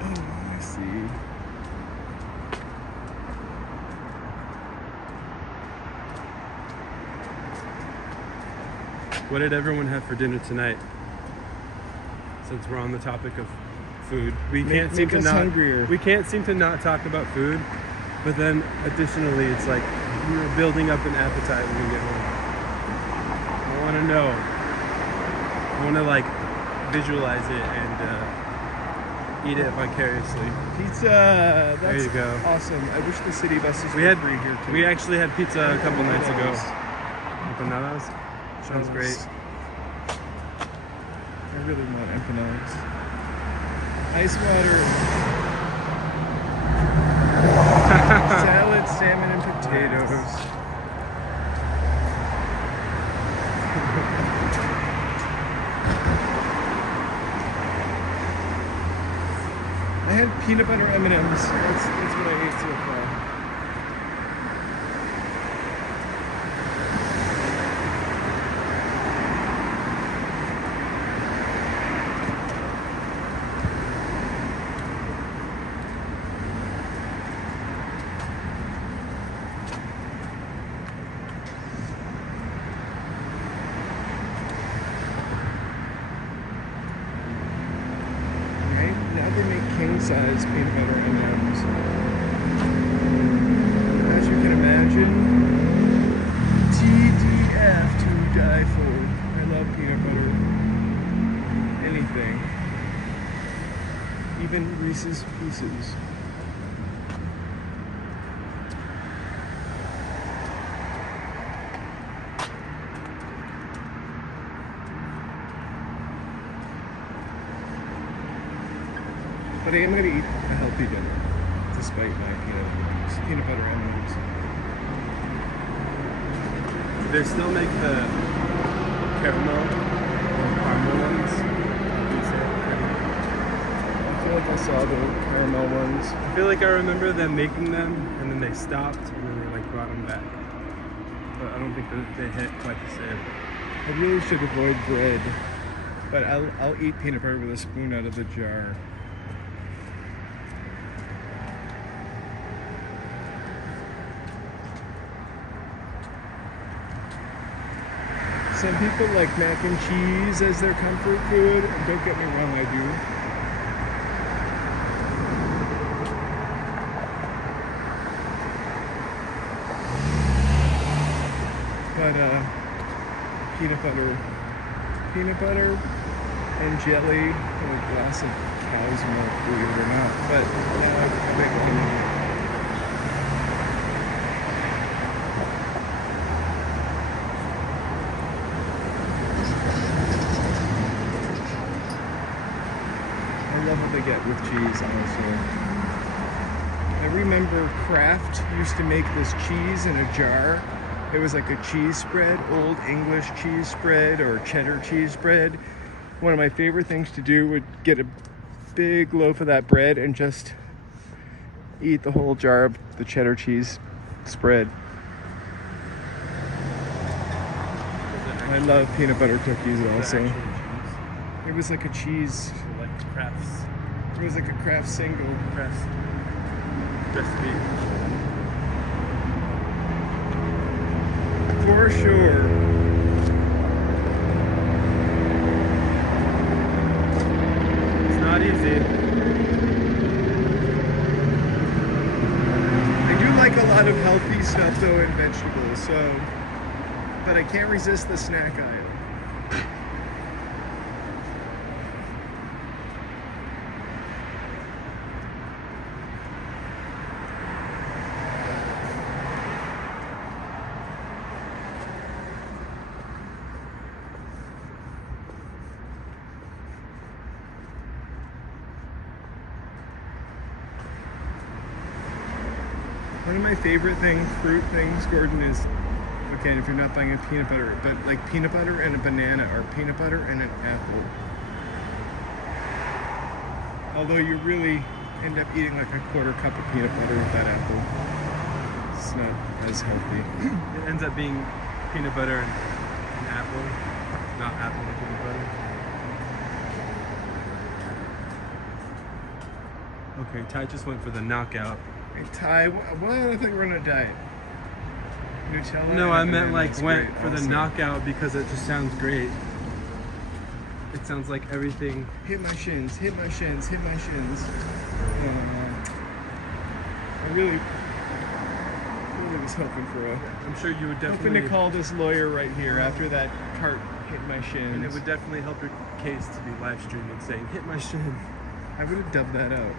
I see. What did everyone have for dinner tonight? Since we're on the topic of food, we can't seem make to us not. hungrier. We can't seem to not talk about food. But then, additionally, it's like we're building up an appetite when we get home. I want to know. I want to like visualize it and eat it vicariously. Pizza! That's There you go. awesome. I wish the city buses We were had free here too. we actually had pizza a couple nights ago. Empanadas. Sounds great. I really want empanadas. Ice water. Salad, salmon, and potatoes. I had peanut butter M&Ms. That's what I ate so far. Right? size peanut butter M&Ms. As you can imagine, TDF to die for. I love peanut butter. Anything. Even Reese's Pieces. But I am going to eat a healthy dinner, despite my peanut butter M&Ms. Do they still make the caramel ones? I feel like I saw the caramel ones. I feel like I remember them making them, and then they stopped, and then they like brought them back. But I don't think that they hit quite the same. I really should avoid bread, but I'll eat peanut butter with a spoon out of the jar. Some people like mac and cheese as their comfort food. Don't get me wrong, I do. But peanut butter and jelly and a glass of cow's milk, believe it or not. But I make one. I love what they get with cheese also. I remember Kraft used to make this cheese in a jar. It was like a cheese spread, old English cheese spread or cheddar cheese spread. One of my favorite things to do would get a big loaf of that bread and just eat the whole jar of the cheddar cheese spread. I love peanut butter cookies also. It was like a cheese. Like Kraft's. It was like a Kraft single. Kraft's recipe. For sure. It's not easy. I do like a lot of healthy stuff though and vegetables, so but I can't resist the snack aisle. One of my favorite fruit things, Gordon, is, okay, if you're not buying a peanut butter, but like peanut butter and a banana or peanut butter and an apple. Although you really end up eating like a quarter cup of peanut butter with that apple. It's not as healthy. It ends up being peanut butter and apple, not apple and peanut butter. Okay, Ty just went for the knockout. Hey, Ty, why do I think we're on a diet? Nutella? No, I meant like it's went great for the also. knockout because it just sounds great. It sounds like everything. Hit my shins, hit my shins, hit my shins. I really was hoping for a... I'm sure you would Hoping definitely. to call this lawyer right here after that cart hit my shins. And it would definitely help your case to be live streaming saying, hit my shin. I would have dubbed that out.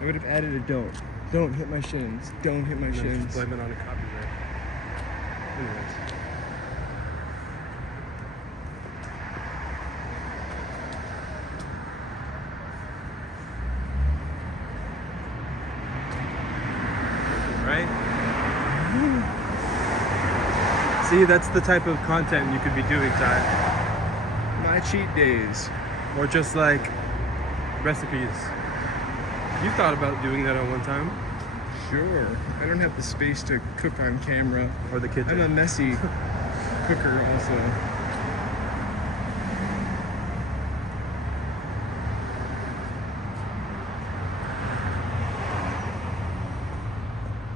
I would have added a don't. Don't hit my shins. Don't hit my And then shins. just blame it on a copyright. Anyways. Right? See, that's the type of content you could be doing, Ty. My cheat days. Or just like recipes. You thought about doing that at one time. Sure. I don't have the space to cook on camera. Or the kitchen. I'm a messy cooker also.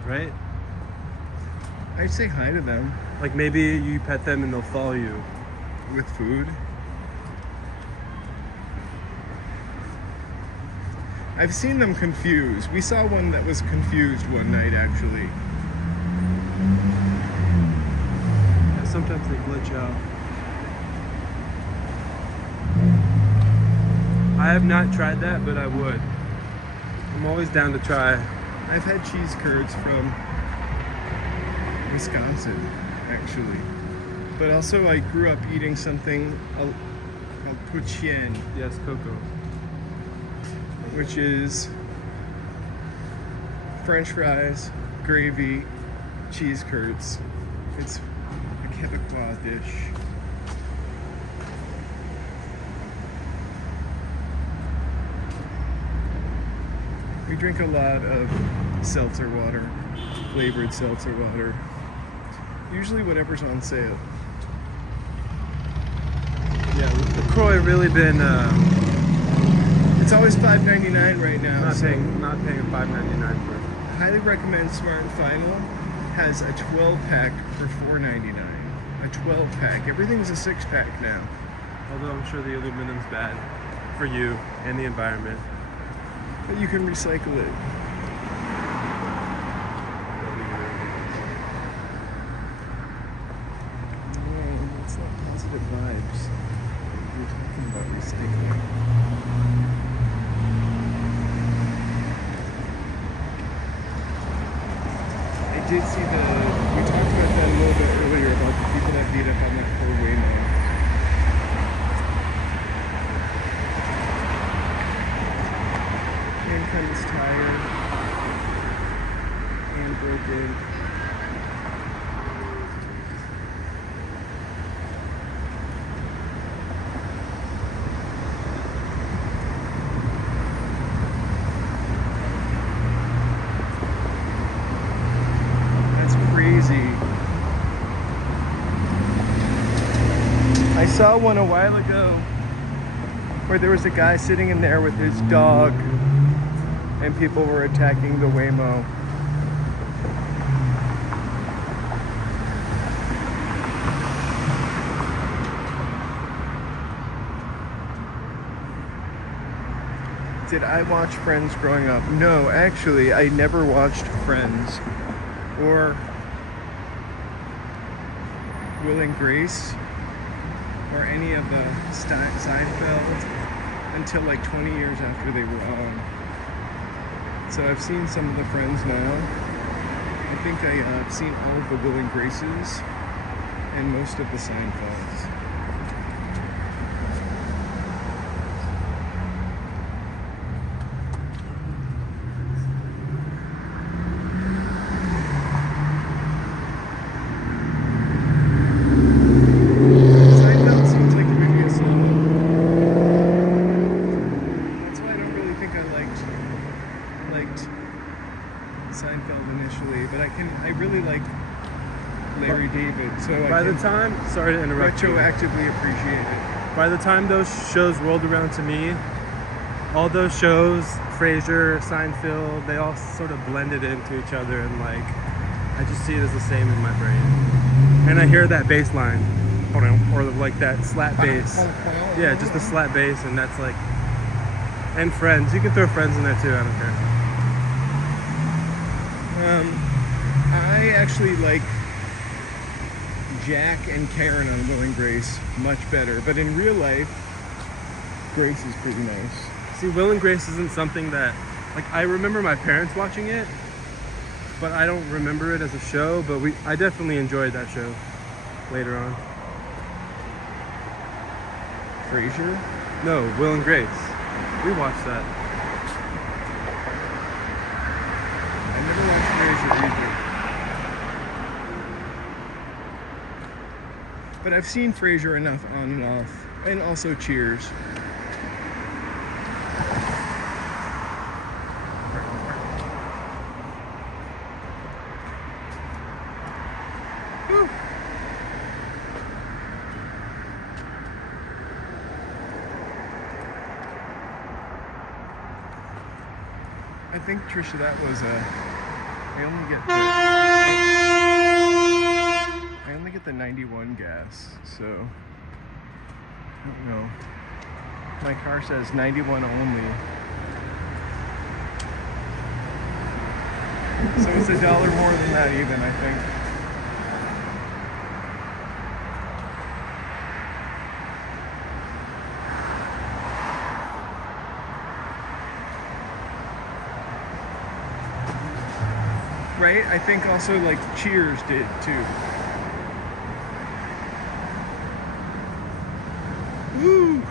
Right? I'd say hi to them Like maybe you pet them and they'll follow you. with food. I've seen them confused. We saw one that was confused one night, actually. Yeah, sometimes they glitch out. I have not tried that, but I would. I'm always down to try. I've had cheese curds from Wisconsin, actually. But also I grew up eating something called poutine, Yes, cocoa. which is French fries, gravy, cheese curds. It's a Quebecois dish. We drink a lot of seltzer water, flavored seltzer water. Usually whatever's on sale. Yeah, LaCroix really been It's always $5.99 right now. not so paying $5.99 for it. highly recommend Smart and Final. Has a 12-pack for $4.99. A 12-pack. Everything's a 6-pack now. Although I'm sure the aluminum's bad for you and the environment. But you can recycle it. No, it's not positive vibes. We're talking about recycling. I did see we talked about that a little bit earlier about the people that beat up on that poor Waymo. And kind of tired and broken. That's crazy. I saw one a while ago where there was a guy sitting in there with his dog and people were attacking the Waymo. Did I watch Friends growing up? No, actually, I never watched Friends or Will and Grace or any of the Seinfeld until like 20 years after they were on. So I've seen some of the Friends now. I think I've seen all of the Will and Graces and most of the Seinfelds. Seinfeld seems like a movie of solo. That's why I don't really think I liked Seinfeld initially, but I really like Larry David, so By I the can time, sorry to interrupt you. retroactively appreciate it. By the time those shows rolled around to me, all those shows, Frasier, Seinfeld, they all sort of blended into each other, and like, I just see it as the same in my brain. And I hear that bass line, or like that slap bass. Yeah, just the slap bass, and that's like, and Friends. You can throw Friends in there too, I don't care. I actually like Jack and Karen on Will and Grace much better, but in real life, Grace is pretty nice. See, Will and Grace isn't something that, like, I remember my parents watching it, but I don't remember it as a show, but I definitely enjoyed that show later on. Frasier? No, Will and Grace. We watched that. I never watched Frasier either. But I've seen Frasier enough on and off, and also Cheers. Whew. I think, Trisha, that was I only get the 91 gas, so I don't know. My car says 91 only. So it's $1 more than that even, I think. Right? I think also like Cheers did too. Woo!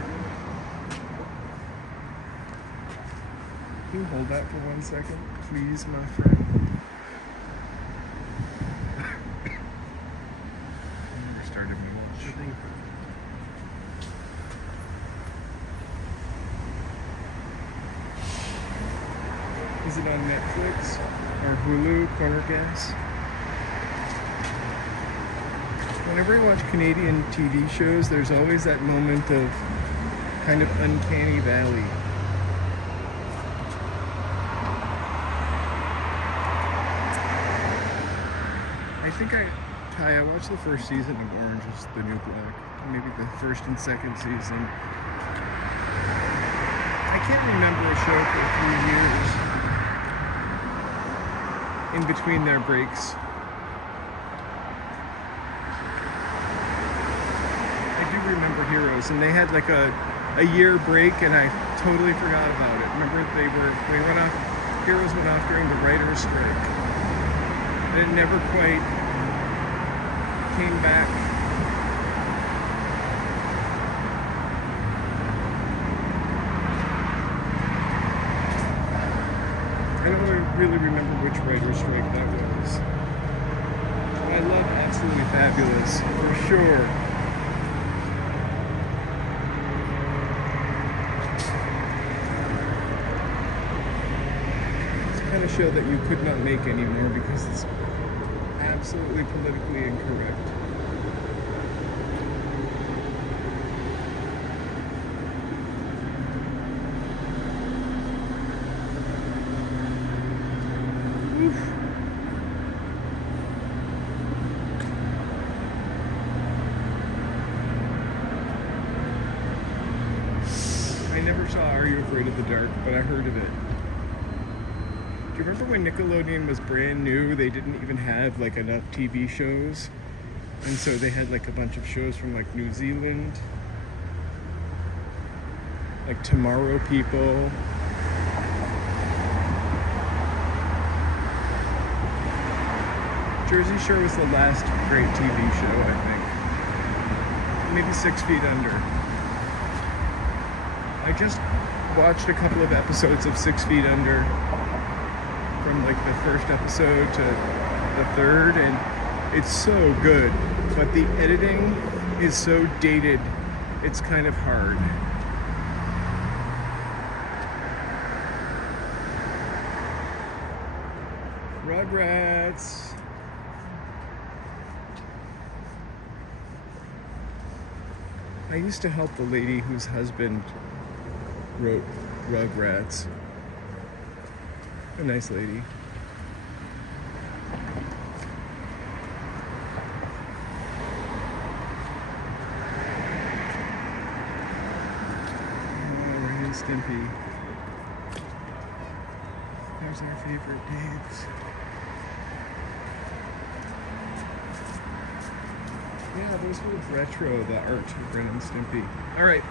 Can you hold that for 1 second, please, my friend? I never started me watching. Is it on Netflix or Hulu? Corner Gas. Whenever I watch Canadian TV shows, there's always that moment of kind of uncanny valley. I think I watched the first season of Orange is the New Black, maybe the first and second season. I can't remember a show for 3 years in between their breaks. I do remember Heroes, and they had like a year break, and I totally forgot about it. Remember Heroes went off during the writer's strike. And it never quite came back. I don't really remember which writer's strike that was. I love Absolutely Fabulous, for sure. It's the kind of show that you could not make anymore because it's absolutely politically incorrect. Oof. I never saw Are You Afraid of the Dark, but I heard of it. Do you remember when Nickelodeon was brand new? They didn't even have like enough TV shows, and so they had like a bunch of shows from like New Zealand, like Tomorrow People. Jersey Shore was the last great TV show, I think. Maybe 6 Feet Under. I just watched a couple of episodes of 6 Feet Under, from like the first episode to the third, and it's so good, but the editing is so dated, it's kind of hard. Rugrats. I used to help the lady whose husband wrote Rugrats. A nice lady. Oh, Ren and Stimpy. There's our favorite dates. Yeah, those were retro, the art of Ren and Stimpy. All right.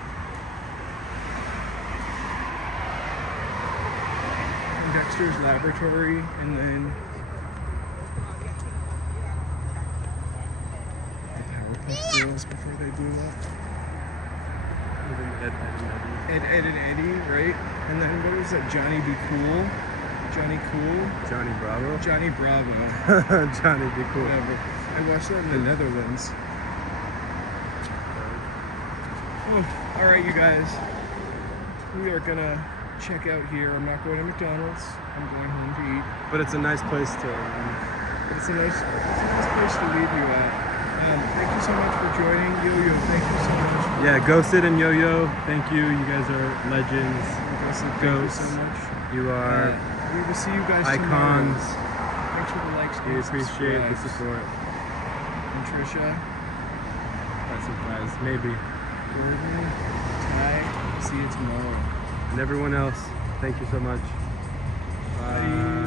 Dexter's Laboratory, and then the Powerpuff Girls before they blew up. Ed, and Eddie, right? And then what was that? Johnny Be Cool? Johnny Cool? Johnny Bravo. Johnny Bravo. Johnny Be Cool. Whatever. I watched that in the Netherlands. Oh, all right, you guys. We are gonna check out here. I'm not going to McDonald's. I'm going home to eat. But it's a nice place to. It's a nice place to leave you at. Thank you so much for joining, Yo-Yo. Thank you so much. Yeah, go sit and Yo-Yo. Thank you. You guys are legends. Thank you so much. You are we will see you guys icons. Tomorrow. Thanks for the likes. We appreciate the support. And Trisha. That's surprise. Maybe. Gordon. Ty. See you tomorrow. And everyone else, thank you so much. Bye.